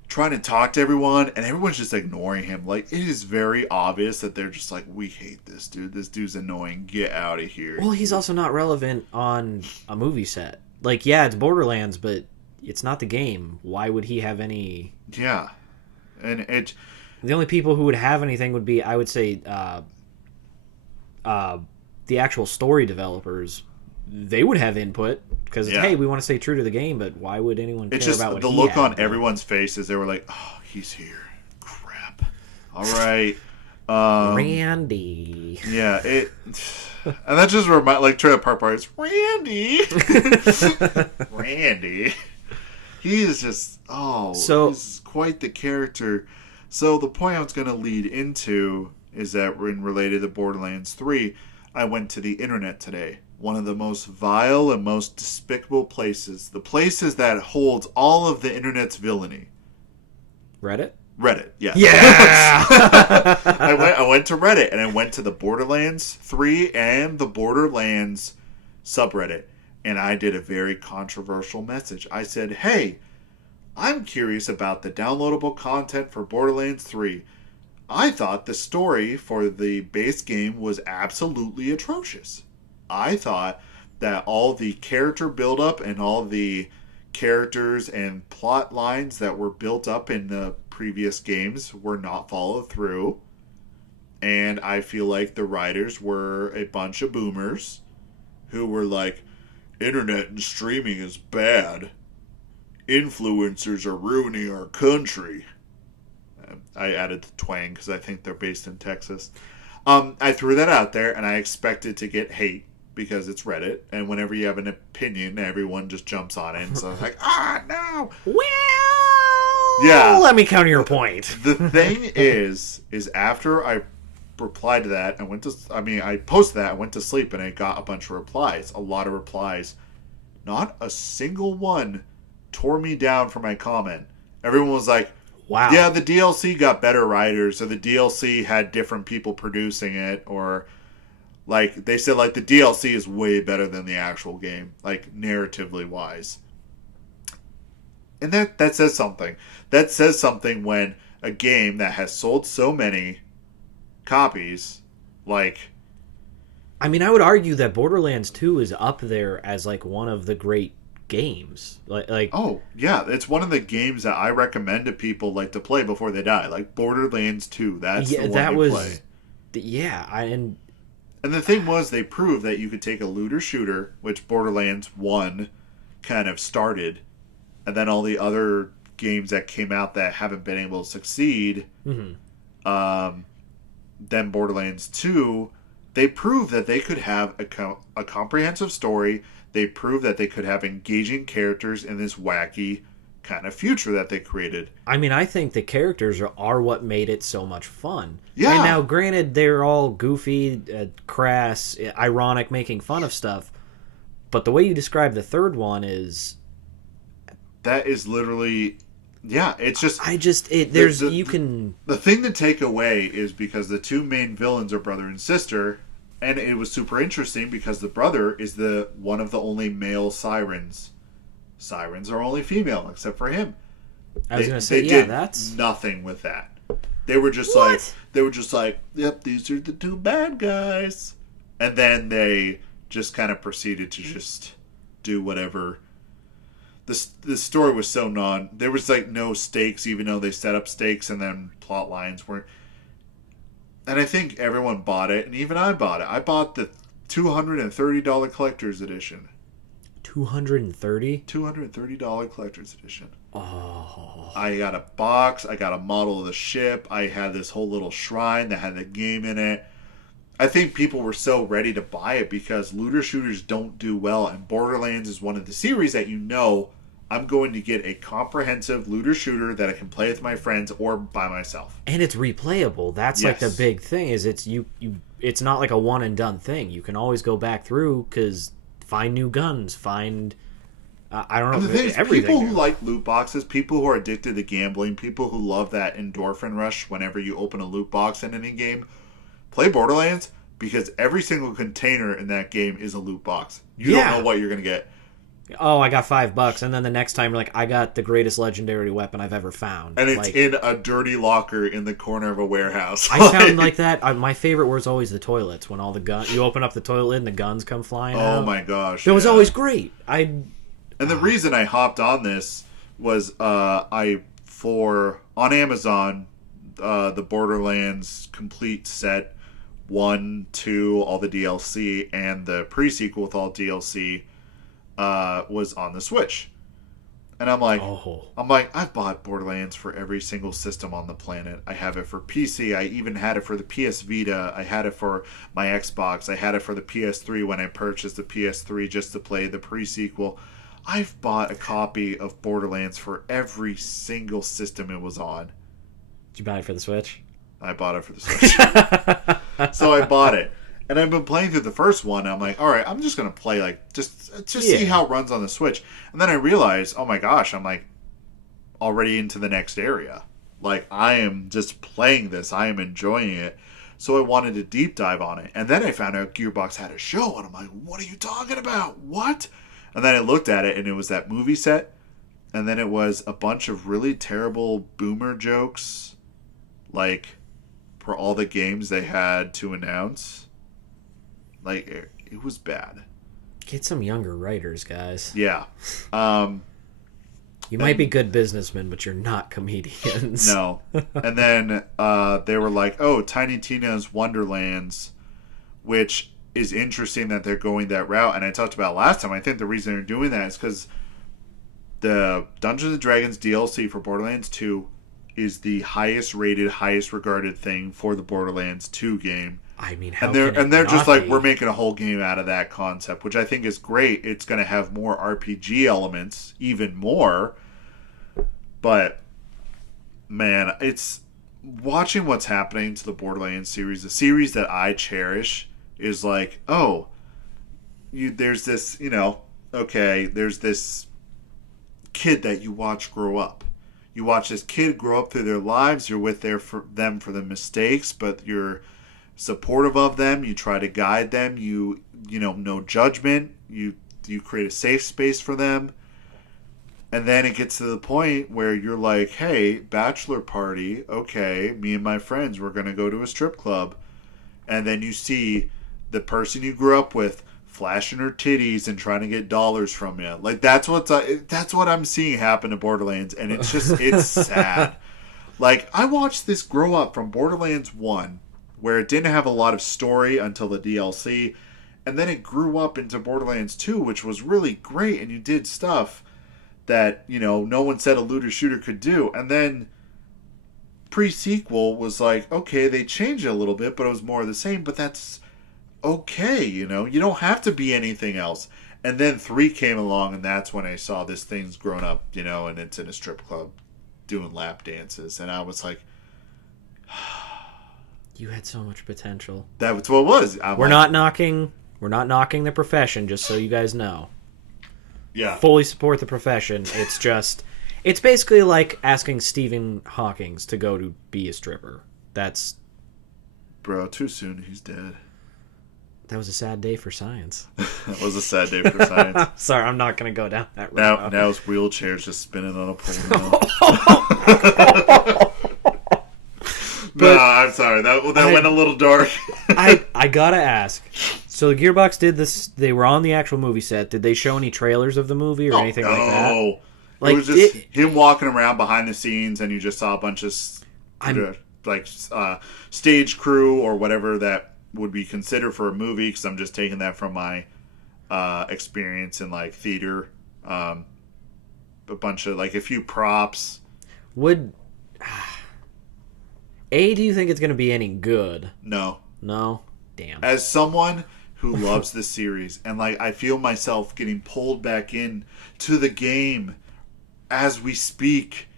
trying to talk to everyone, and everyone's just ignoring him. Like, it is very obvious that they're just like, we hate this dude. This dude's annoying. Get out of here. Well, he's also not relevant on a movie set. Like, yeah, it's Borderlands, but it's not the game. Why would he have any... Yeah. And the only people who would have anything would be, I would say, the actual story developers. They would have input because, hey, we want to stay true to the game, but why would anyone care about what the look on everyone's faces? They were like, oh, he's here. Crap. All right. Randy. Yeah. And that just reminds, like, Trailer Park Boys. Randy. Randy. He is just, he's quite the character. So the point I was going to lead into is that related to Borderlands 3, I went to the internet today. One of the most vile and most despicable places. The places that holds all of the internet's villainy. Reddit? Reddit, yes. Yeah! I went to Reddit, and I went to the Borderlands 3 and the Borderlands subreddit. And I did a very controversial message. I said, hey, I'm curious about the downloadable content for Borderlands 3. I thought the story for the base game was absolutely atrocious. I thought that all the character build-up and all the characters and plot lines that were built up in the previous games were not followed through. And I feel like the writers were a bunch of boomers who were like, internet and streaming is bad. Influencers are ruining our country. I added the twang because I think they're based in Texas. I threw that out there, and I expected to get hate because it's Reddit, and whenever you have an opinion, everyone just jumps on it. And so I was like, no! Well, yeah. Let me counter your point. The thing is after I replied to that, I posted that, I went to sleep, and I got a bunch of replies. A lot of replies. Not a single one tore me down for my comment. Everyone was like, wow. Yeah, the DLC got better writers, or the DLC had different people producing it, or like they said, like the DLC is way better than the actual game, like narratively wise. And that says something. That says something when a game that has sold so many copies, like... I mean, I would argue that Borderlands 2 is up there as like one of the great games. Like oh yeah, it's one of the games that I recommend to people like to play before they die. Like Borderlands 2, that's the one to play. And the thing was, they proved that you could take a looter shooter, which Borderlands 1 kind of started, and then all the other games that came out that haven't been able to succeed. Mm-hmm. Then Borderlands 2 they proved that they could have a comprehensive story. They proved that they could have engaging characters in this wacky kind of future that they created. I mean, I think the characters are what made it so much fun. Yeah. And now, granted, they're all goofy, crass, ironic, making fun of stuff. But the way you describe the third one is... That is literally... Yeah, it's just... you can... The thing to take away is because the two main villains are brother and sister, and it was super interesting because the brother is one of the only male sirens. Sirens are only female, except for him. I was going to say, they yeah, did that's... nothing with that. They were just like, yep, these are the two bad guys. And then they just kind of proceeded to just do whatever. The story was so there was like no stakes, even though they set up stakes, and then plot lines weren't. And I think everyone bought it, and even I bought it. I bought the $230 collector's edition. $230? $230 collector's edition. Oh. I got a box. I got a model of the ship. I had this whole little shrine that had the game in it. I think people were so ready to buy it because looter shooters don't do well, and Borderlands is one of the series that I'm going to get a comprehensive looter shooter that I can play with my friends or by myself. And it's replayable. That's like the big thing. Is it's not like a one and done thing. You can always go back through because find new guns, find I don't know. And the thing is, everything. People who like loot boxes, people who are addicted to gambling, people who love that endorphin rush whenever you open a loot box in any game, play Borderlands because every single container in that game is a loot box. You don't know what you're going to get. Oh, I got $5, and then the next time you're like, I got the greatest legendary weapon I've ever found, and it's in a dirty locker in the corner of a warehouse. I found like that. My favorite was always the toilets when all the guns. You open up the toilet and the guns come flying out. Oh my gosh, that was always great. And the reason I hopped on this was on Amazon, the Borderlands complete set 1, 2, all the DLC, and the pre-sequel with all DLC. Was on the Switch, and I'm like, I've bought Borderlands for every single system on the planet. I have it for PC. I even had it for the PS Vita. I had it for my Xbox. I had it for the PS3 when I purchased the PS3 just to play the pre-sequel. I've bought a copy of Borderlands for every single system it was on. Did you buy it for the Switch? I bought it for the Switch. So I bought it. And I've been playing through the first one, and I'm like, all right, I'm just going to play, just see how it runs on the Switch. And then I realized, oh my gosh, I'm, already into the next area. I am just playing this. I am enjoying it. So I wanted to deep dive on it. And then I found out Gearbox had a show, and I'm like, what are you talking about? What? And then I looked at it, and it was that movie set, and then it was a bunch of really terrible boomer jokes, for all the games they had to announce. It was bad. Get some younger writers, guys. Yeah. You might be good businessmen, but you're not comedians. No. And then they were like, oh, Tiny Tina's Wonderlands, which is interesting that they're going that route. And I talked about last time, I think the reason they're doing that is because the Dungeons & Dragons DLC for Borderlands 2 is the highest rated, highest regarded thing for the Borderlands 2 game. I mean, they're just like, we're making a whole game out of that concept, which I think is great. It's going to have more RPG elements, even more. But man, it's watching what's happening to the Borderlands series, the series that I cherish, is like, there's this, there's this kid that you watch grow up. You watch this kid grow up through their lives. You're with them for the mistakes, but you're supportive of them. You try to guide them. No judgment. You create a safe space for them. And then it gets to the point where you're like, hey, bachelor party. Okay, me and my friends, we're going to go to a strip club. And then you see the person you grew up with flashing her titties and trying to get dollars from you. That's what I'm seeing happen to Borderlands. And it's just, it's sad. I watched this grow up from Borderlands 1, where it didn't have a lot of story until the DLC, and then it grew up into Borderlands 2, which was really great, and you did stuff that, no one said a looter shooter could do. And then pre-sequel was like, okay, they changed it a little bit, but it was more of the same, but that's okay, you know, you don't have to be anything else. And then 3 came along, and that's when I saw this thing's grown up, you know, and it's in a strip club doing lap dances. And I was like, You had so much potential. that's what it was. We're not knocking the profession, just so you guys know. Yeah. Fully support the profession. It's basically like asking Stephen Hawking to go to be a stripper. Bro, too soon. He's dead. That was a sad day for science. That was a sad day for science. Sorry, I'm not going to go down that road. Now his wheelchair's just spinning on a pole now. No, I'm sorry. That went a little dark. I gotta ask. So the Gearbox did this. They were on the actual movie set. Did they show any trailers of the movie or anything like that? No. It was just him walking around behind the scenes, and you just saw a bunch of stage crew or whatever that would be considered for a movie. Because I'm just taking that from my experience in like theater. A bunch of like a few props. Do you think it's going to be any good? No. Damn. As someone who loves this series, and like I feel myself getting pulled back in to the game as we speak.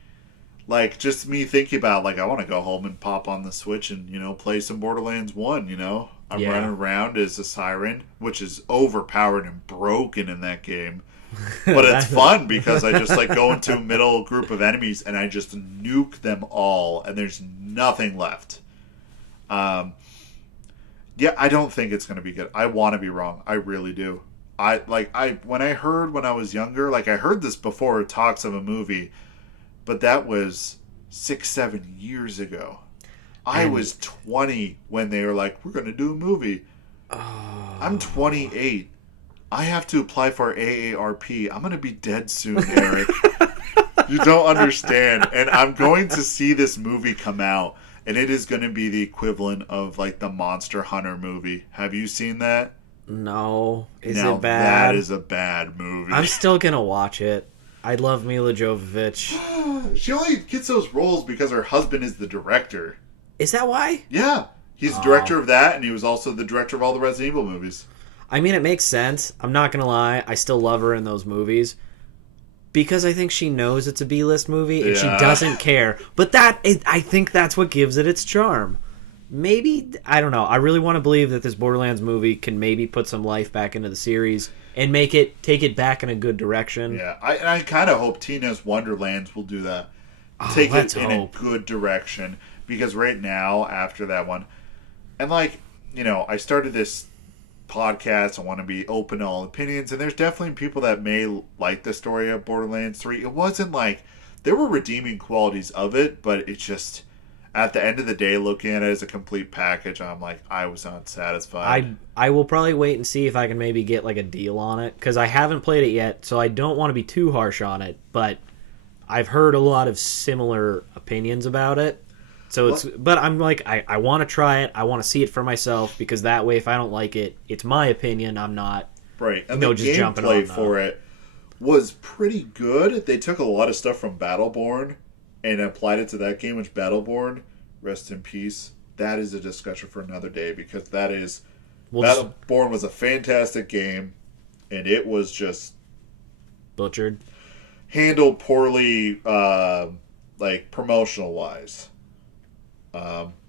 Like just me thinking about like I want to go home and pop on the Switch and, you know, play some Borderlands 1, you know. I'm running around as a siren, which is overpowered and broken in that game. But it's fun because I just like go into a middle group of enemies and I just nuke them all and there's nothing left. Yeah, I don't think it's going to be good. I want to be wrong. I really do. When I heard when I was younger, like I heard this before talks of a movie, but that was 6-7 years ago. I was 20 when they were like, we're going to do a movie. I'm 28. I have to apply for AARP. I'm going to be dead soon, Eric. You don't understand. And I'm going to see this movie come out, and it is going to be the equivalent of like the Monster Hunter movie. Have you seen that? No. Is now, it bad? That is a bad movie. I'm still going to watch it. I love Mila Jovovich. She only gets those roles because her husband is the director. Is that why? Yeah. He's the director of that, and he was also the director of all the Resident Evil movies. I mean, it makes sense. I'm not going to lie. I still love her in those movies. Because I think she knows it's a B-list movie, and she doesn't care. But I think that's what gives it its charm. Maybe, I don't know. I really want to believe that this Borderlands movie can maybe put some life back into the series and take it back in a good direction. Yeah, I kind of hope Tina's Wonderlands will do that. Take it in a good direction. Because right now, after that one, and like, you know, I started this podcast. I want to be open to all opinions, and there's definitely people that may like the story of Borderlands 3. It wasn't like, there were redeeming qualities of it, but it's just, at the end of the day, looking at it as a complete package, I'm like, I was not satisfied. I will probably wait and see if I can maybe get like a deal on it, because I haven't played it yet, so I don't want to be too harsh on it, but I've heard a lot of similar opinions about it. So but I'm like, I want to try it. I want to see it for myself, because that way, if I don't like it, it's my opinion. I'm not and the just jumping on gameplay for it was pretty good. They took a lot of stuff from Battleborn and applied it to that game, which Battleborn, rest in peace. That is a discussion for another day, because Battleborn was a fantastic game, and it was just butchered, handled poorly, like promotional wise.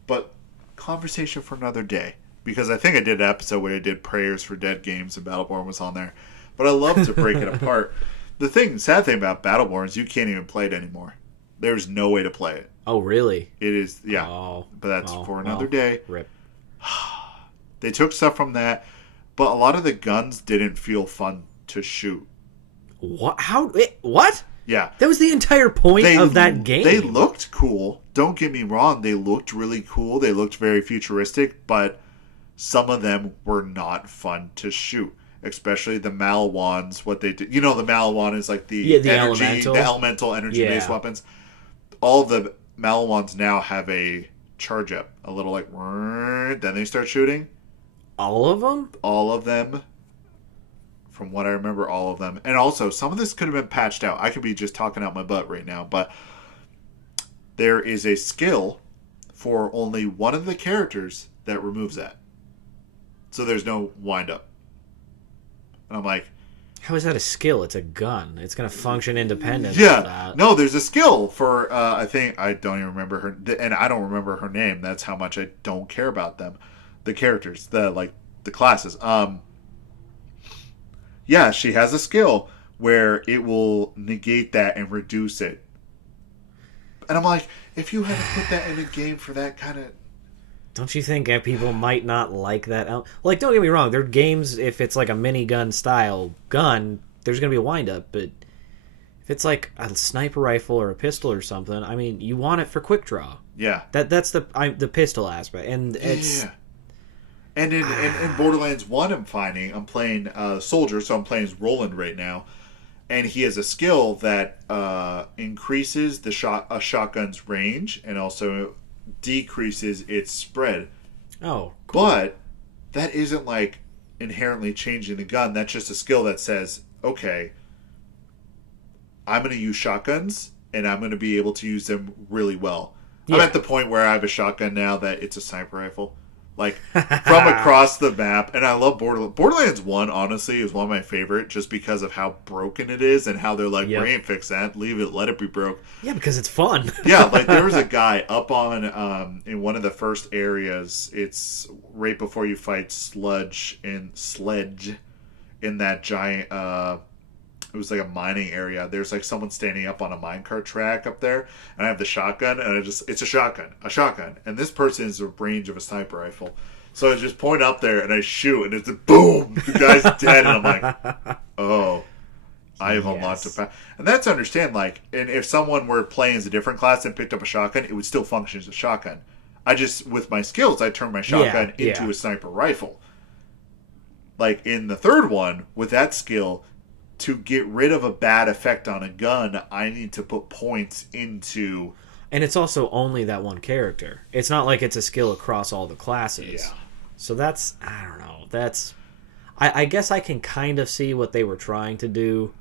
But conversation for another day, because I think I did an episode where I did prayers for dead games and Battleborn was on there. But I love to break it apart. The sad thing about Battleborn is you can't even play it anymore. There's no way to play it. Oh, really? It is, yeah. But that's for another day. Rip. They took stuff from that, but a lot of the guns didn't feel fun to shoot. What? What? Yeah. That was the entire point of that game. They looked cool. Don't get me wrong. They looked really cool. They looked very futuristic, but some of them were not fun to shoot. Especially the Malwans, what they did. You know, the Malwan is like the elemental energy-based weapons. All the Malwans now have a charge up. A little like, then they start shooting. All of them? All of them. From what I remember, all of them. And also, some of this could have been patched out. I could be just talking out my butt right now, but there is a skill for only one of the characters that removes that. So there's no wind up. And I'm like, how is that a skill? It's a gun. It's going to function independent yeah, of that. no, there's a skill for, I think, I don't even remember her, and I don't remember her name. That's how much I don't care about them. The characters, the classes. Yeah, she has a skill where it will negate that and reduce it. And I'm like, if you had to put that in a game for that kind of... Don't you think that people might not like that? Like, don't get me wrong. There are games, if it's like a minigun style gun, there's going to be a wind-up. But if it's like a sniper rifle or a pistol or something, I mean, you want it for quick draw. Yeah. That's the pistol aspect. And it's... Yeah. And in Borderlands 1, I'm playing Soldier, so I'm playing as Roland right now. And he has a skill that increases a shotgun's range and also decreases its spread. Oh, cool. But that isn't like inherently changing the gun. That's just a skill that says, okay, I'm going to use shotguns and I'm going to be able to use them really well. Yeah. I'm at the point where I have a shotgun now that it's a sniper rifle. Like, from across the map. And I love Borderlands. Borderlands 1, honestly, is one of my favorite just because of how broken it is and how they're like, we ain't fix that. Leave it. Let it be broke. Yeah, because it's fun. Yeah, like, there was a guy up on, in one of the first areas. It's right before you fight Sledge in that giant, it was like a mining area. There's like someone standing up on a minecart track up there, and I have the shotgun, and it's a shotgun, and this person is the range of a sniper rifle. So I just point up there and I shoot, and it's a boom, the guy's dead, and I'm like, oh, I have unlocked a path. And that's to understand, like, and if someone were playing as a different class and picked up a shotgun, it would still function as a shotgun. I just, with my skills, I turned my shotgun into a sniper rifle. Like in the third one, with that skill, to get rid of a bad effect on a gun, I need to put points into... And it's also only that one character. It's not like it's a skill across all the classes. Yeah. So that's... I don't know. That's... I guess I can kind of see what they were trying to do.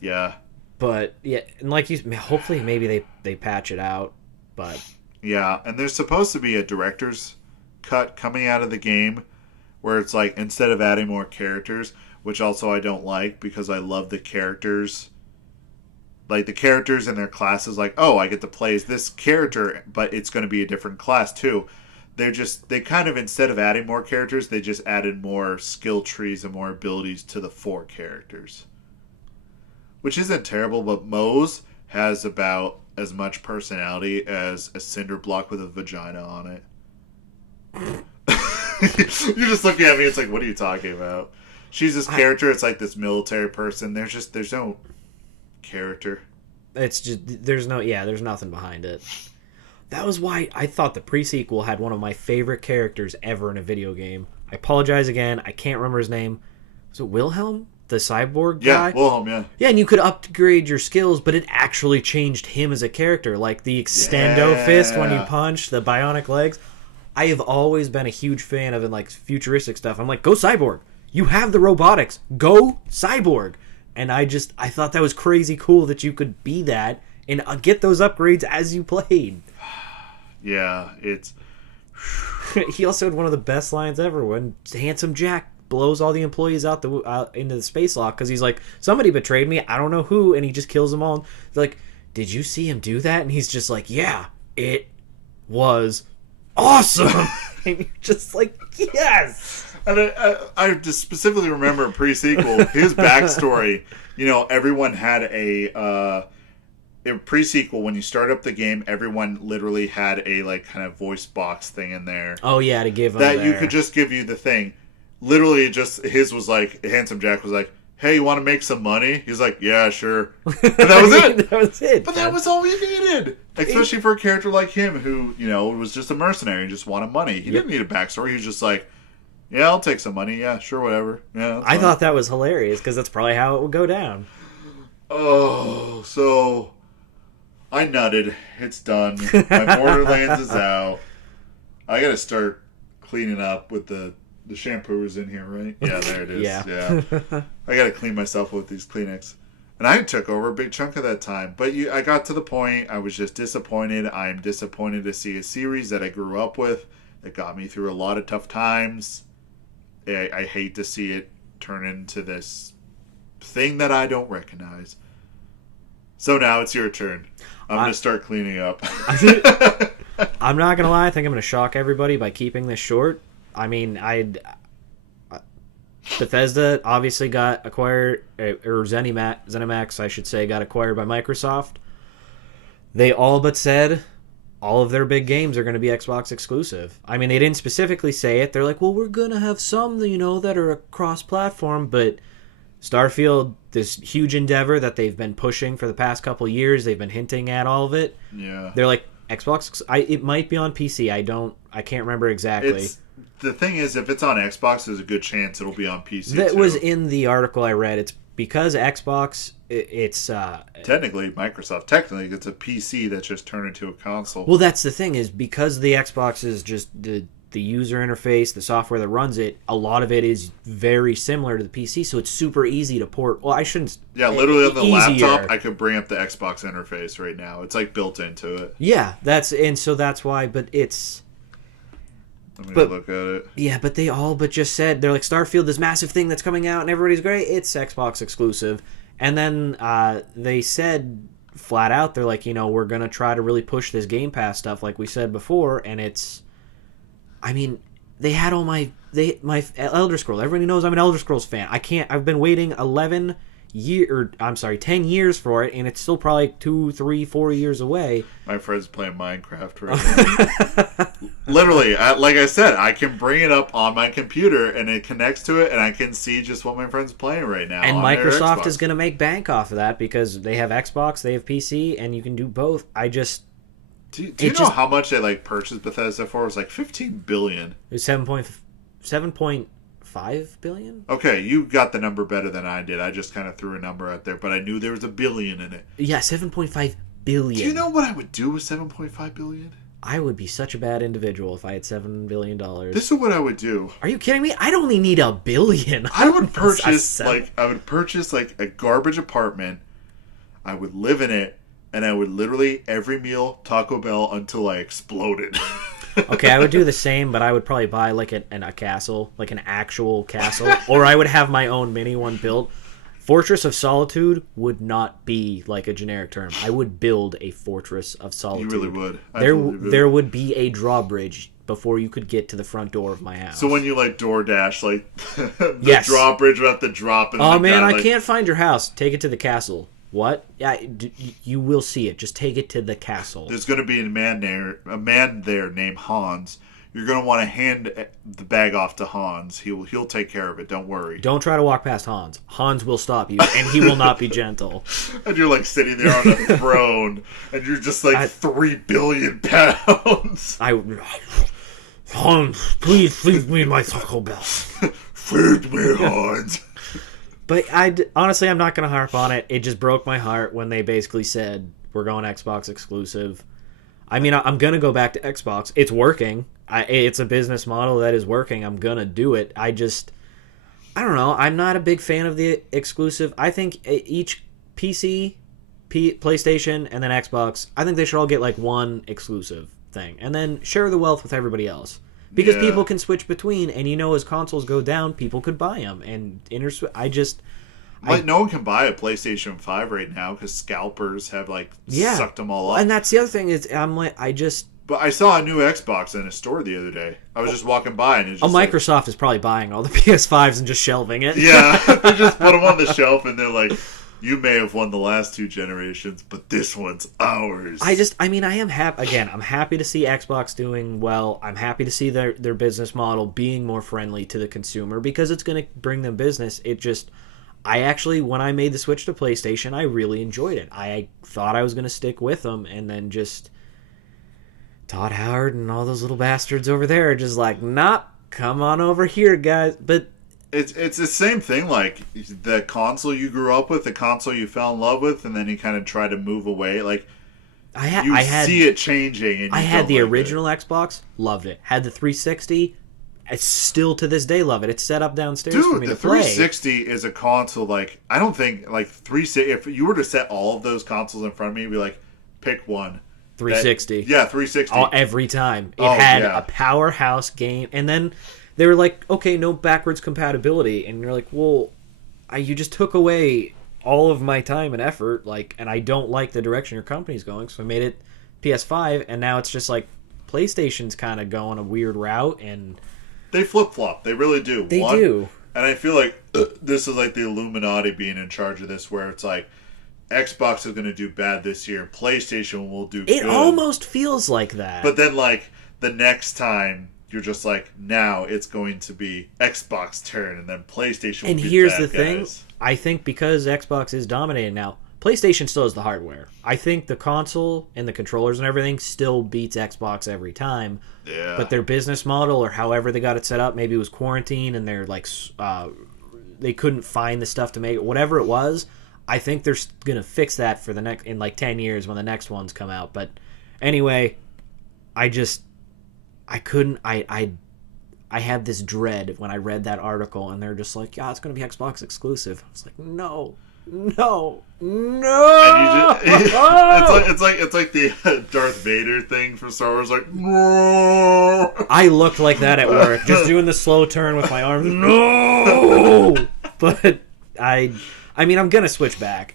Yeah. But, yeah, and like you... Hopefully maybe they patch it out, but... Yeah, and there's supposed to be a director's cut coming out of the game where it's like, instead of adding more characters... Which also I don't like because I love the characters. Like the characters and their classes, like, oh, I get to play as this character, but it's going to be a different class too. They kind of, instead of adding more characters, they just added more skill trees and more abilities to the 4 characters. Which isn't terrible, but Moe's has about as much personality as a cinder block with a vagina on it. You're just looking at me, it's like, what are you talking about? She's this character. It's like this military person. There's no character. It's just there's nothing behind it. That was why I thought the pre-sequel had one of my favorite characters ever in a video game. I apologize again. I can't remember his name. Was it Wilhelm, the cyborg guy? Yeah, Wilhelm. Yeah. Yeah, and you could upgrade your skills, but it actually changed him as a character, like the extendo fist when you punch, the bionic legs. I have always been a huge fan of like futuristic stuff. I'm like, go cyborg. You have the robotics. Go cyborg. And I thought that was crazy cool that you could be that and get those upgrades as you played. Yeah, it's... He also had one of the best lines ever when Handsome Jack blows all the employees out into the space lock because he's like, somebody betrayed me. I don't know who. And he just kills them all. They're like, did you see him do that? And he's just like, yeah, it was awesome. And you're just like, yes. And I just specifically remember pre-sequel, his backstory. You know, everyone had a pre-sequel. When you start up the game, everyone literally had a like kind of voice box thing in there. Oh yeah, to give them that you could just give you the thing. Literally, just his was like, Handsome Jack was like, "Hey, you want to make some money?" He's like, "Yeah, sure." And that was it. That was it. But that was all we needed, especially for a character like him, who was just a mercenary and just wanted money. He didn't need a backstory. He was just like, yeah, I'll take some money. Yeah, sure, whatever. Yeah, I thought that was hilarious because that's probably how it would go down. Oh, so I nutted. It's done. My Borderlands is out. I got to start cleaning up with the shampoo is in here, right? Yeah, there it is. Yeah. I got to clean myself with these Kleenex. And I took over a big chunk of that time. But I got to the point, I was just disappointed. I am disappointed to see a series that I grew up with that got me through a lot of tough times I hate to see it turn into this thing that I don't recognize. So now it's your turn. I'm going to start cleaning up. I'm not going to lie. I think I'm going to shock everybody by keeping this short. I mean, Bethesda obviously got acquired, or ZeniMax, I should say, got acquired by Microsoft. They all but said all of their big games are going to be Xbox exclusive. I mean, they didn't specifically say it. They're like, well, we're going to have some, that are cross-platform, but Starfield, this huge endeavor that they've been pushing for the past couple of years, they've been hinting at all of it. Yeah. They're like, Xbox, it might be on PC. I can't remember exactly. The thing is, if it's on Xbox, there's a good chance it'll be on PC. That was in the article I read. It's because Xbox, it's technically Microsoft. Technically, it's a PC that's just turned into a console. Well, that's the thing is because the Xbox is just the user interface, the software that runs it. A lot of it is very similar to the PC, so it's super easy to port. Well, I shouldn't. Yeah, literally on the easier. laptop, I could bring up the Xbox interface right now. It's like built into it. Yeah, that's why. But it's. I'm going to look at it. Yeah, but they all but just said, they're like, Starfield, this massive thing that's coming out and everybody's great, it's Xbox exclusive. And then they said flat out, they're like, we're going to try to really push this Game Pass stuff like we said before, and it's... I mean, they had all my Elder Scrolls. Everybody knows I'm an Elder Scrolls fan. I've been waiting 10 years for it, and it's still probably 2, 3, 4 years away. My friend's playing Minecraft right now. Literally, like I said, I can bring it up on my computer, and it connects to it, and I can see just what my friend's playing right now. And Microsoft is going to make bank off of that, because they have Xbox, they have PC, and you can do both. Do you know how much they purchased Bethesda for? It was like $15 billion. It was 7.5 billion. Okay, you got the number better than I did. I just kind of threw a number out there, but I knew there was $1 billion in it. Yeah, 7.5 billion. Do you know what I would do with 7.5 billion? I would be such a bad individual if I had $7 billion. This is what I would do. Are you kidding me? I'd only need $1 billion. I would purchase a garbage apartment. I would live in it, and I would literally every meal Taco Bell until I exploded. Okay, I would do the same, but I would probably buy a castle, like an actual castle, or I would have my own mini one built. Fortress of Solitude would not be like a generic term. I would build a Fortress of Solitude. You really would. There would be a drawbridge before you could get to the front door of my house. So when you DoorDash, the yes. drawbridge would have to drop. Oh man, I can't find your house. Take it to the castle. What? Yeah, you will see it. Just take it to the castle. There's going to be a man there named Hans. You're going to want to hand the bag off to Hans. He'll take care of it. Don't worry. Don't try to walk past Hans. Hans will stop you, and he will not be gentle. And you're sitting there on a throne, and you're just 3 billion pounds. Hans, please feed me my Taco Bell. Feed me, Hans. But honestly, I'm not going to harp on it. It just broke my heart when they basically said, we're going Xbox exclusive. I mean, I'm going to go back to Xbox. It's working. It's a business model that is working. I'm going to do it. I don't know. I'm not a big fan of the exclusive. I think each PC, PlayStation, and then Xbox, I think they should all get one exclusive thing. And then share the wealth with everybody else. Because people can switch between, and as consoles go down, people could buy them. And no one can buy a PlayStation 5 right now because scalpers have sucked them all up. And that's the other thing is But I saw a new Xbox in a store the other day. I was just walking by and it's just Microsoft is probably buying all the PS5s and just shelving it. Yeah, they just put them on the shelf and they're like, you may have won the last 2 generations, but this one's ours. I am happy. Again, I'm happy to see Xbox doing well. I'm happy to see their business model being more friendly to the consumer because it's going to bring them business. When I made the switch to PlayStation, I really enjoyed it. I thought I was going to stick with them, and then just Todd Howard and all those little bastards over there are just nah, come on over here, guys. But It's the same thing, the console you grew up with, the console you fell in love with, and then you kind of try to move away. I see it changing. And I had the original Xbox, loved it. Had the 360, I still to this day love it. It's set up downstairs for me to play. The 360 is a console, I don't think, 360, if you were to set all of those consoles in front of me, you'd be pick one. 360. 360. Every time. It had a powerhouse game, and then they were like, okay, no backwards compatibility, and you're like, well, you just took away all of my time and effort, like, and I don't like the direction your company's going, so I made it PS5, and now it's just like PlayStation's kind of going a weird route, and they flip-flop. They really do. They do. And I feel like this is like the Illuminati being in charge of this, where it's like Xbox is going to do bad this year, PlayStation will do good. It almost feels like that. But then, like, the next time, you're just like, now it's going to be Xbox turn, and then PlayStation will and be here's bad the thing, guys. I think because Xbox is dominating now, PlayStation still has the hardware. I think the console and the controllers and everything still beats Xbox every time. Yeah. But their business model, or however they got it set up, maybe it was quarantine and they're like, they couldn't find the stuff to make it. Whatever it was, I think they're gonna fix that for the next in like 10 years when the next ones come out. But anyway, I had this dread when I read that article, and they're just like, yeah, it's gonna be Xbox exclusive. I was like, no. And it's like the Darth Vader thing from Star Wars, like, no. I looked like that at work, just doing the slow turn with my arms. No, but I mean, I'm gonna switch back.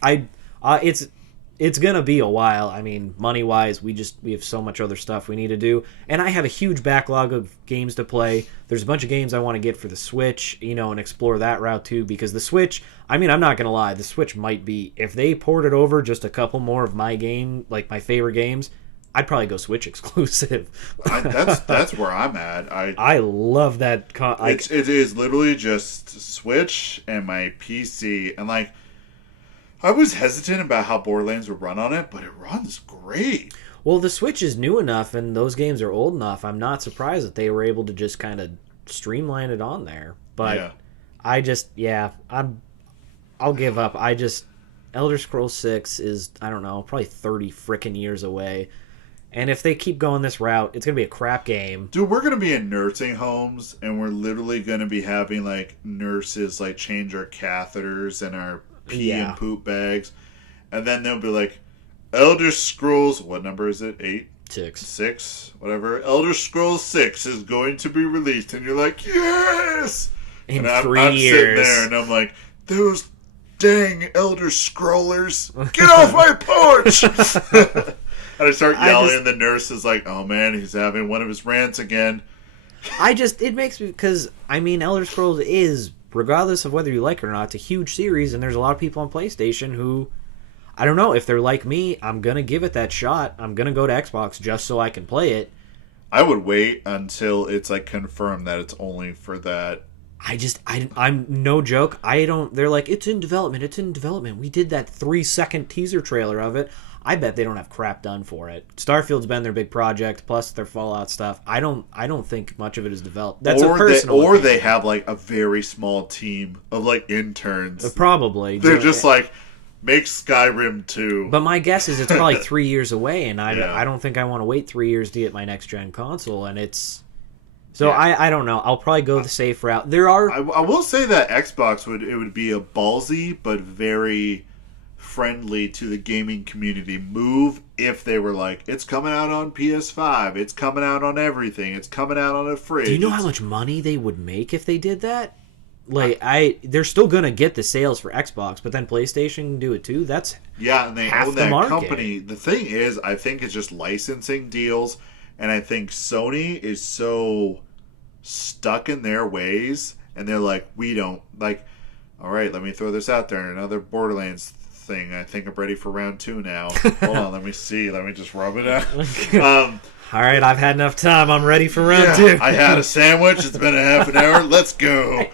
It's gonna be a while. I mean, money wise, we have so much other stuff we need to do, and I have a huge backlog of games to play. There's a bunch of games I want to get for the Switch, and explore that route too. Because the Switch, I mean, I'm not gonna lie, the Switch might be, if they ported over just a couple more of my game, like my favorite games, I'd probably go Switch exclusive. That's where I'm at. I love that. It is literally just Switch and my PC, and like, I was hesitant about how Borderlands would run on it, but it runs great. Well, the Switch is new enough, and those games are old enough. I'm not surprised that they were able to just kind of streamline it on there. But yeah. I'll give up. Elder Scrolls 6 is, I don't know, probably 30 frickin' years away. And if they keep going this route, it's going to be a crap game. Dude, we're going to be in nursing homes, and we're literally going to be having, like, nurses, like, change our catheters and our pee and poop bags. And then they'll be like, Elder Scrolls, what number is it? 8? 6? Whatever. Elder Scrolls 6 is going to be released. And you're like, yes! In and 3 I'm years. sitting there, and I'm like, those dang Elder Scrollers, get off my porch! And I start yelling, and the nurse is like, oh man, he's having one of his rants again. It makes me, because, I mean, Elder Scrolls is, regardless of whether you like it or not, it's a huge series, and there's a lot of people on PlayStation who, I don't know, if they're like me, I'm going to give it that shot. I'm going to go to Xbox just so I can play it. I would wait until it's, like, confirmed that it's only for that. I'm no joke. They're like, it's in development. We did that 3-second teaser trailer of it. I bet they don't have crap done for it. Starfield's been their big project, plus their Fallout stuff. I don't think much of it is developed. That's a personal opinion. They have like a very small team of like interns. Probably. They're just like, make Skyrim 2. But my guess is it's probably 3 years away, and I don't think I want to wait 3 years to get my next gen console, and it's. So I don't know. I'll probably go the safe route. I will say that Xbox would be a ballsy but very friendly to the gaming community move if they were like, it's coming out on PS5, it's coming out on everything, it's coming out on a fridge. Do you know how much money they would make if they did that? Like, they're still gonna get the sales for Xbox, but then PlayStation can do it too. That's and they half own the that market. company. The thing is, I think it's just licensing deals, and I think Sony is so stuck in their ways, and they're like, we don't like. All right, let me throw this out there. Another Borderlands thing. I think I'm ready for round 2 now. Hold on, let me see. Let me just rub it out. All right, I've had enough time. I'm ready for round 2. I had a sandwich. It's been a half an hour. Let's go.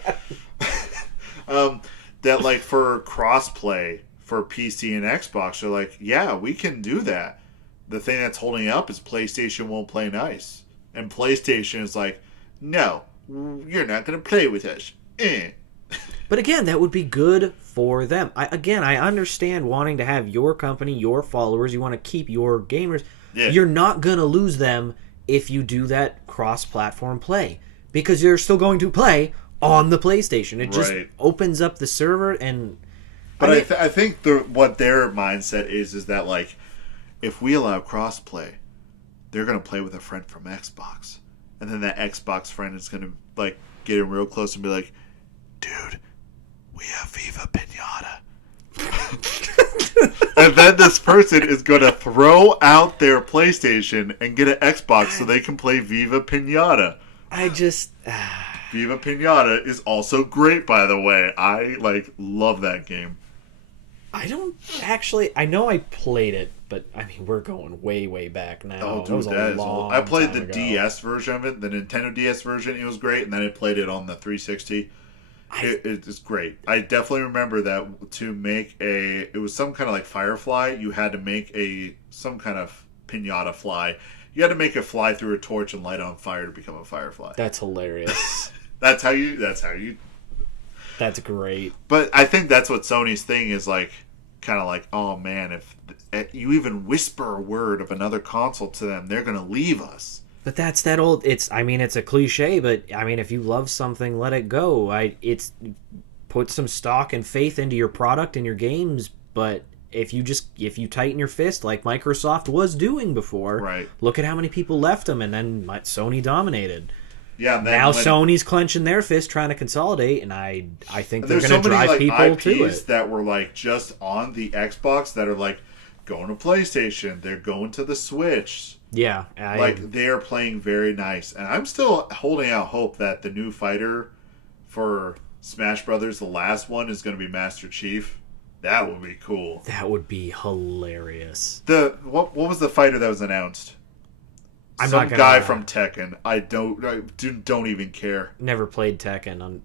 That like for crossplay for PC and Xbox, they're like, yeah, we can do that. The thing that's holding up is PlayStation won't play nice, and PlayStation is like, no, you're not going to play with us. But again, that would be good for them. I understand wanting to have your company, your followers. You want to keep your gamers. Yeah. You're not going to lose them if you do that cross-platform play, because you're still going to play on the PlayStation. It just opens up the server. And but I think what their mindset is that, like, if we allow cross-play, they're going to play with a friend from Xbox. And then that Xbox friend is going to, like, getting real close and be like, dude, we have Viva Pinata. And then this person is going to throw out their PlayStation and get an Xbox so they can play Viva Pinata. Viva Pinata is also great, by the way. I, love that game. I don't actually... I know I played it, but, I mean, we're going way, way back now. Oh, dude, that was a long I played the time ago. DS version of it, the Nintendo DS version. It was great, and then I played it on the 360. It's great. I definitely remember that to make it was some kind of like Firefly. You had to make some kind of pinata fly. You had to make it fly through a torch and light on fire to become a firefly. That's hilarious. That's great. But I think that's what Sony's thing is like, kind of like, oh man, if you even whisper a word of another console to them, they're gonna leave us. But that's that old. It's a cliche, but I mean, if you love something, let it go. It's put some stock and faith into your product and your games. But if you tighten your fist like Microsoft was doing before, right? Look at how many people left them, and then Sony dominated. Yeah. Now Sony's clenching their fist, trying to consolidate, and I think they're going to so many, drive people IPs to it. That were like just on the Xbox that are like going to PlayStation. They're going to the Switch. Yeah, they are playing very nice, and I'm still holding out hope that the new fighter for Smash Brothers, the last one, is going to be Master Chief. That would be cool. That would be hilarious. What was the fighter that was announced? Some guy from Tekken. I don't even care. Never played Tekken,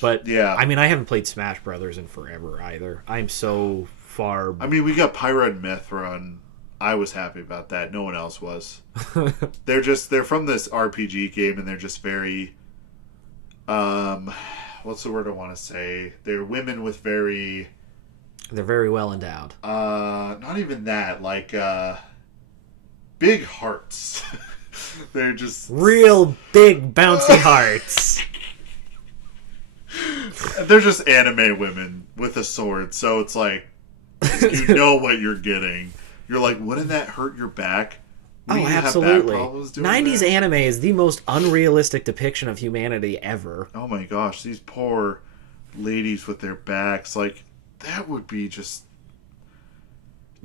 but yeah. I mean, I haven't played Smash Brothers in forever either. I'm so far. I mean, we got Pyra and Mithra, and I was happy about that. No one else was. They're from this RPG game, and they're just very, what's the word I want to say? They're women with very... They're very well endowed. Not even that. Like, big hearts. They're just... Real big, bouncy hearts. They're just anime women with a sword, so it's like, you know what you're getting. You're like, wouldn't that hurt your back? Oh, absolutely. 90s anime is the most unrealistic depiction of humanity ever. Oh my gosh, these poor ladies with their backs, like, that would be just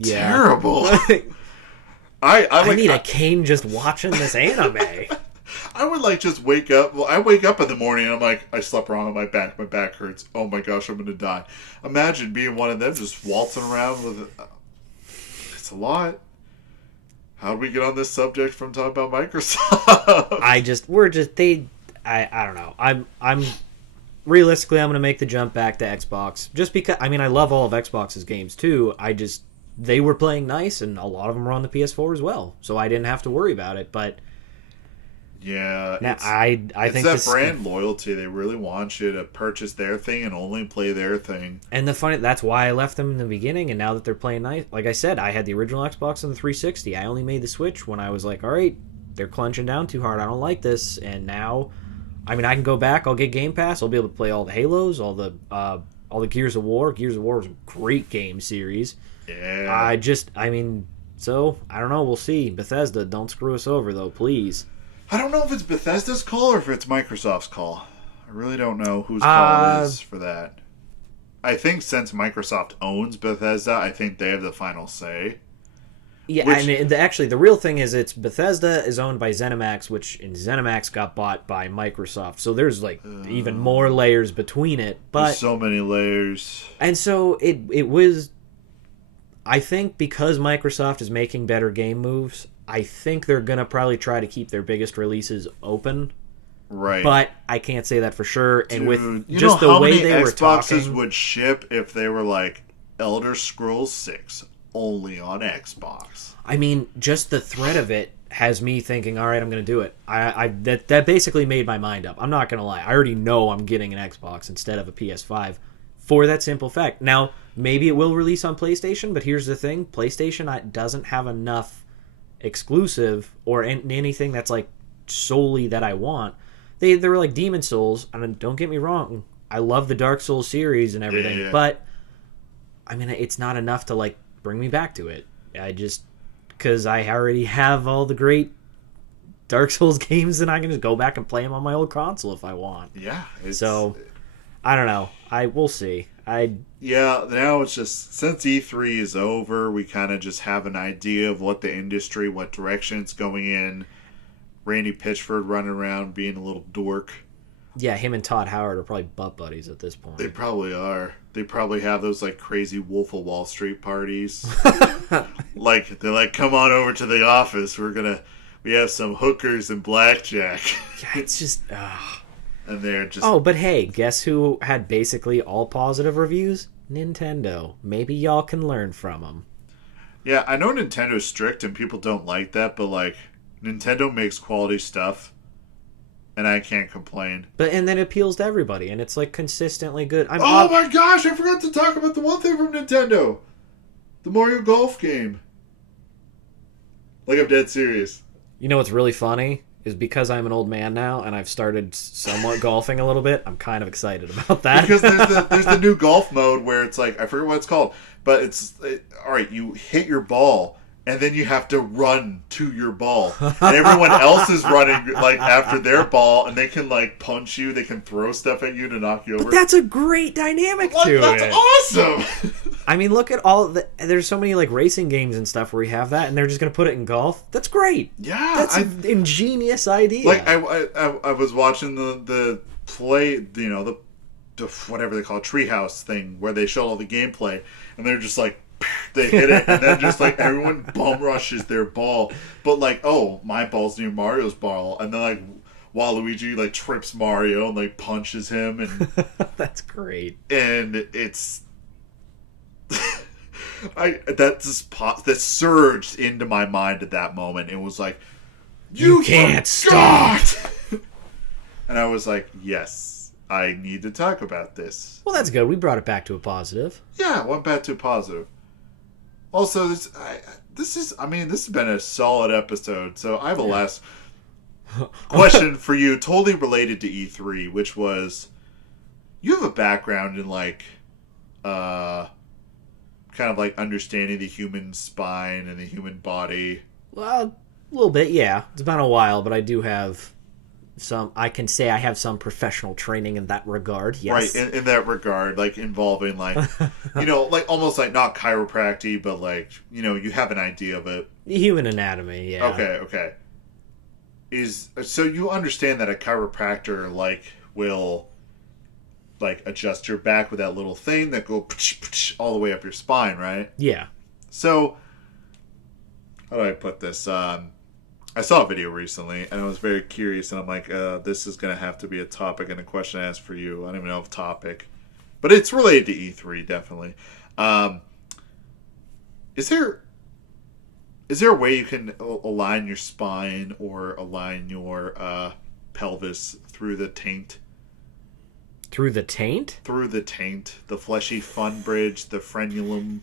terrible. I need a cane just watching this anime. I would just wake up. Well, I wake up in the morning and I'm like, I slept wrong on my back. My back hurts. Oh my gosh, I'm going to die. Imagine being one of them just waltzing around with it's a lot. How do we get on this subject from talking about Microsoft? I don't know. I'm realistically, I'm going to make the jump back to Xbox just because, I mean, I love all of Xbox's games too. They were playing nice, and a lot of them were on the PS4 as well, so I didn't have to worry about it. But yeah, I think that brand loyalty. They really want you to purchase their thing and only play their thing. And that's why I left them in the beginning. And now that they're playing nice, like I said, I had the original Xbox and the 360. I only made the Switch when I was like, all right, they're clenching down too hard. I don't like this. And now, I mean, I can go back. I'll get Game Pass. I'll be able to play all the Halos, all the Gears of War. Gears of War was a great game series. Yeah. So I don't know. We'll see. Bethesda, don't screw us over though, please. I don't know if it's Bethesda's call or if it's Microsoft's call. I really don't know whose call is for that. I think since Microsoft owns Bethesda, I think they have the final say. Yeah, and actually, the real thing is it's Bethesda is owned by ZeniMax, and ZeniMax got bought by Microsoft. So there's even more layers between it. But there's so many layers. And so it was... I think because Microsoft is making better game moves, I think they're going to probably try to keep their biggest releases open. Right. But I can't say that for sure. Dude, and with just the way they were talking... Xboxes would ship if they were like Elder Scrolls 6 only on Xbox? I mean, just the threat of it has me thinking, all right, I'm going to do it. That basically made my mind up. I'm not going to lie. I already know I'm getting an Xbox instead of a PS5 for that simple fact. Now, maybe it will release on PlayStation, but here's the thing. PlayStation doesn't have enough exclusive or anything that's like solely that I want. They were like Demon Souls, and don't get me wrong, I love the Dark Souls series and everything, but I mean, it's not enough to like bring me back to it. Because I already have all the great Dark Souls games, then I can just go back and play them on my old console if I want. Yeah. So, I don't know. We'll see. Yeah, now it's just, since E3 is over, we kind of just have an idea of what the industry, what direction it's going in. Randy Pitchford running around being a little dork. Yeah, him and Todd Howard are probably butt buddies at this point. They probably are. They probably have those like crazy Wolf of Wall Street parties. Like, they're like, come on over to the office. We have some hookers and blackjack. Yeah, it's just... And they're just... Oh, but hey, guess who had basically all positive reviews? Nintendo. Maybe y'all can learn from them. Yeah, I know Nintendo's strict and people don't like that, but like, Nintendo makes quality stuff. And I can't complain. And then it appeals to everybody, and it's like consistently good. My gosh, I forgot to talk about the one thing from Nintendo. The Mario Golf game. Like, I'm dead serious. You know what's really funny? Is because I'm an old man now, and I've started somewhat golfing a little bit, I'm kind of excited about that. Because there's the new golf mode where it's like, I forget what it's called, but alright, you hit your ball, and then you have to run to your ball. And everyone else is running like after their ball, and they can like punch you, they can throw stuff at you to knock you over. But that's a great dynamic to it. That's awesome! I mean, look at there's so many like racing games and stuff where you have that, and they're just going to put it in golf. That's great. Yeah. That's an ingenious idea. Like, I was watching the play, you know, the whatever they call it, treehouse thing, where they show all the gameplay, and they're just like, they hit it, and then just like everyone bum rushes their ball, but like, oh, my ball's near Mario's ball, and then like Waluigi like trips Mario and like punches him, and that's great. And it's that surged into my mind at that moment. It was like, you can't stop. And I was like, yes, I need to talk about this. Well, that's good. We brought it back to a positive. Yeah, went back to a positive. Also, this has been a solid episode. So I have a last question for you, totally related to E3, which was, you have a background in like, kind of like understanding the human spine and the human body. Well, a little bit, yeah. It's been a while, but I do have I can say I have some professional training in that regard, yes. Right, in that regard, like involving like, you know, like almost like not chiropractic, but like, you know, you have an idea of it. Human anatomy, yeah. Okay. So you understand that a chiropractor like will like adjust your back with that little thing that go all the way up your spine, right? Yeah. So, how do I put this? I saw a video recently, and I was very curious, and I'm like, this is going to have to be a topic and a question I asked for you. I don't even know if topic. But it's related to E3, definitely. Is there a way you can align your spine or align your pelvis through the taint? Through the taint? Through the taint. The fleshy fun bridge, the frenulum.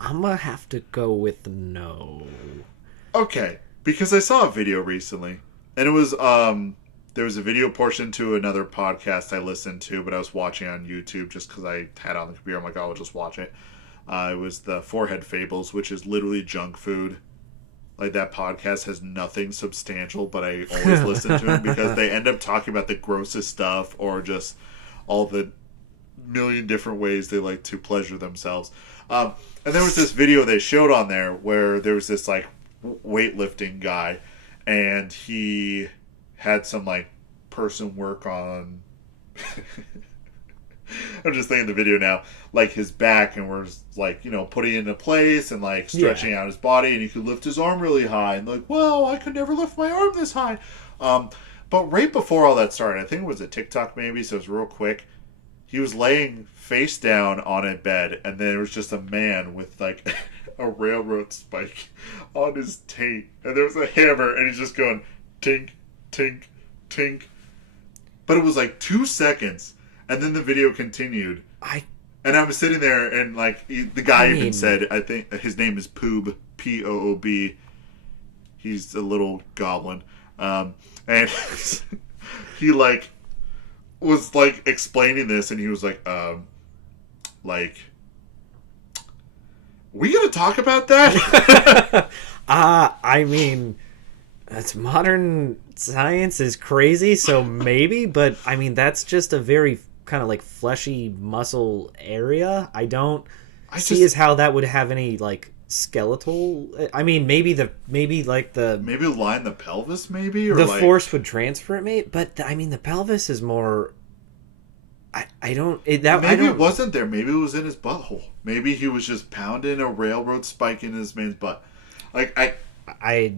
I'm gonna have to go with no. Okay, because I saw a video recently, and it was there was a video portion to another podcast I listened to, but I was watching on YouTube just because I had it on the computer. I'm like, I'll just watch it. It was the Forehead Fables, which is literally junk food. Like, that podcast has nothing substantial, but I always listen to them because they end up talking about the grossest stuff or just all the million different ways they like to pleasure themselves. And there was this video they showed on there where there was this like weightlifting guy, and he had some like person work on I'm just thinking the video now, like his back, and was like, you know, putting it into place and like stretching out his body, and he could lift his arm really high, and like, well, I could never lift my arm this high. But right before all that started, I think it was a TikTok maybe, so it was real quick. He was laying face down on a bed, and there was just a man with like a railroad spike on his taint, and there was a hammer, and he's just going tink, tink, tink. But it was like 2 seconds, and then the video continued. And I was sitting there, and like the guy even said, I think his name is Poob, P-O-O-B. He's a little goblin, and he like was like explaining this, and he was like We gonna talk about that? I mean, that's modern science is crazy, so maybe, but I mean, that's just a very kind of like fleshy muscle area. I don't see as how that would have any like skeletal. I mean, maybe maybe line the pelvis, maybe, or the like... force would transfer it, but I mean, the pelvis is more. It wasn't there. Maybe it was in his butthole. Maybe he was just pounding a railroad spike in his man's butt. Like I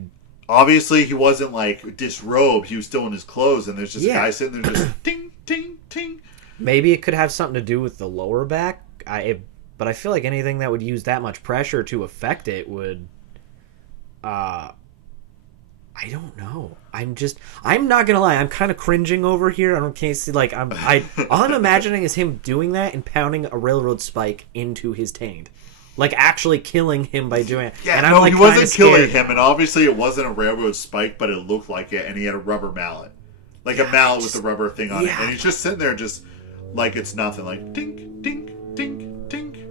obviously he wasn't like disrobed. He was still in his clothes, and there's just a guy sitting there just ting ting ting. Maybe it could have something to do with the lower back. But I feel like anything that would use that much pressure to affect it would. I don't know. I'm not gonna lie. I'm kind of cringing over here. Can't see like all I'm imagining is him doing that and pounding a railroad spike into his taint, like actually killing him by doing it. Yeah, and no, I'm, he wasn't killing him, and obviously it wasn't a railroad spike, but it looked like it, and he had a rubber mallet, like a mallet with a rubber thing on it, and he's just sitting there, just like it's nothing, like tink tink tink tink.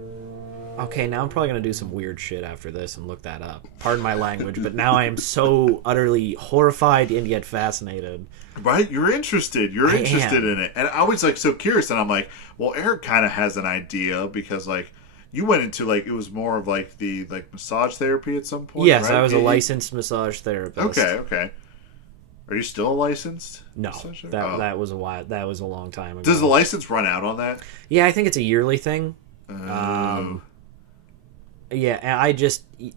Okay, now I'm probably going to do some weird shit after this and look that up. Pardon my language, but now I am so utterly horrified and yet fascinated. Right? You're interested. You're interested in it. And I was like so curious, and I'm like, well, Eric kind of has an idea because like you went into like it was more of like the like massage therapy at some point. Yes, right? I was a licensed massage therapist. Okay. Are you still licensed? No, that was a while. That was a long time ago. Does the license run out on that? Yeah, I think it's a yearly thing. Yeah, and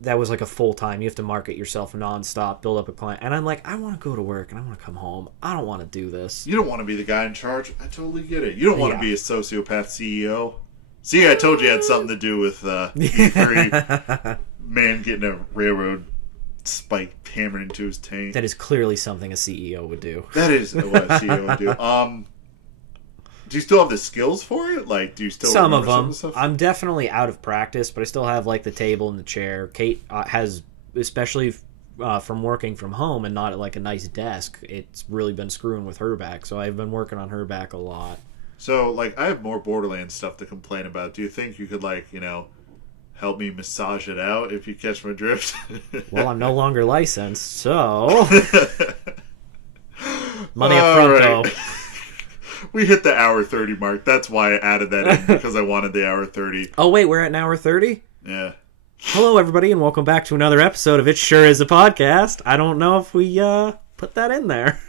that was like a full time. You have to market yourself nonstop, build up a client. And I'm like, I want to go to work and I want to come home. I don't want to do this. You don't want to be the guy in charge. I totally get it. You don't want to be a sociopath CEO. See, I told you it had something to do with E3 man getting a railroad spike hammered into his tank. That is clearly something a CEO would do. That is what a CEO would do. Do you still have the skills for it? Like, do you still some of them? Some of the stuff? I'm definitely out of practice, but I still have like the table and the chair. Kate has, especially from working from home and not at like a nice desk, it's really been screwing with her back. So I've been working on her back a lot. So, like, I have more Borderlands stuff to complain about. Do you think you could, like, help me massage it out if you catch my drift? Well, I'm no longer licensed, so money up front, though. We hit the hour 30 mark. That's why I added that in, because I wanted the hour 30. Oh, wait, we're at an hour 30? Yeah. Hello, everybody, and welcome back to another episode of It Sure Is a Podcast. I don't know if we put that in there.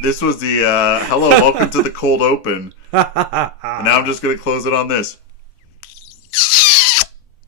This was the, hello, welcome to the cold open. And now I'm just going to close it on this.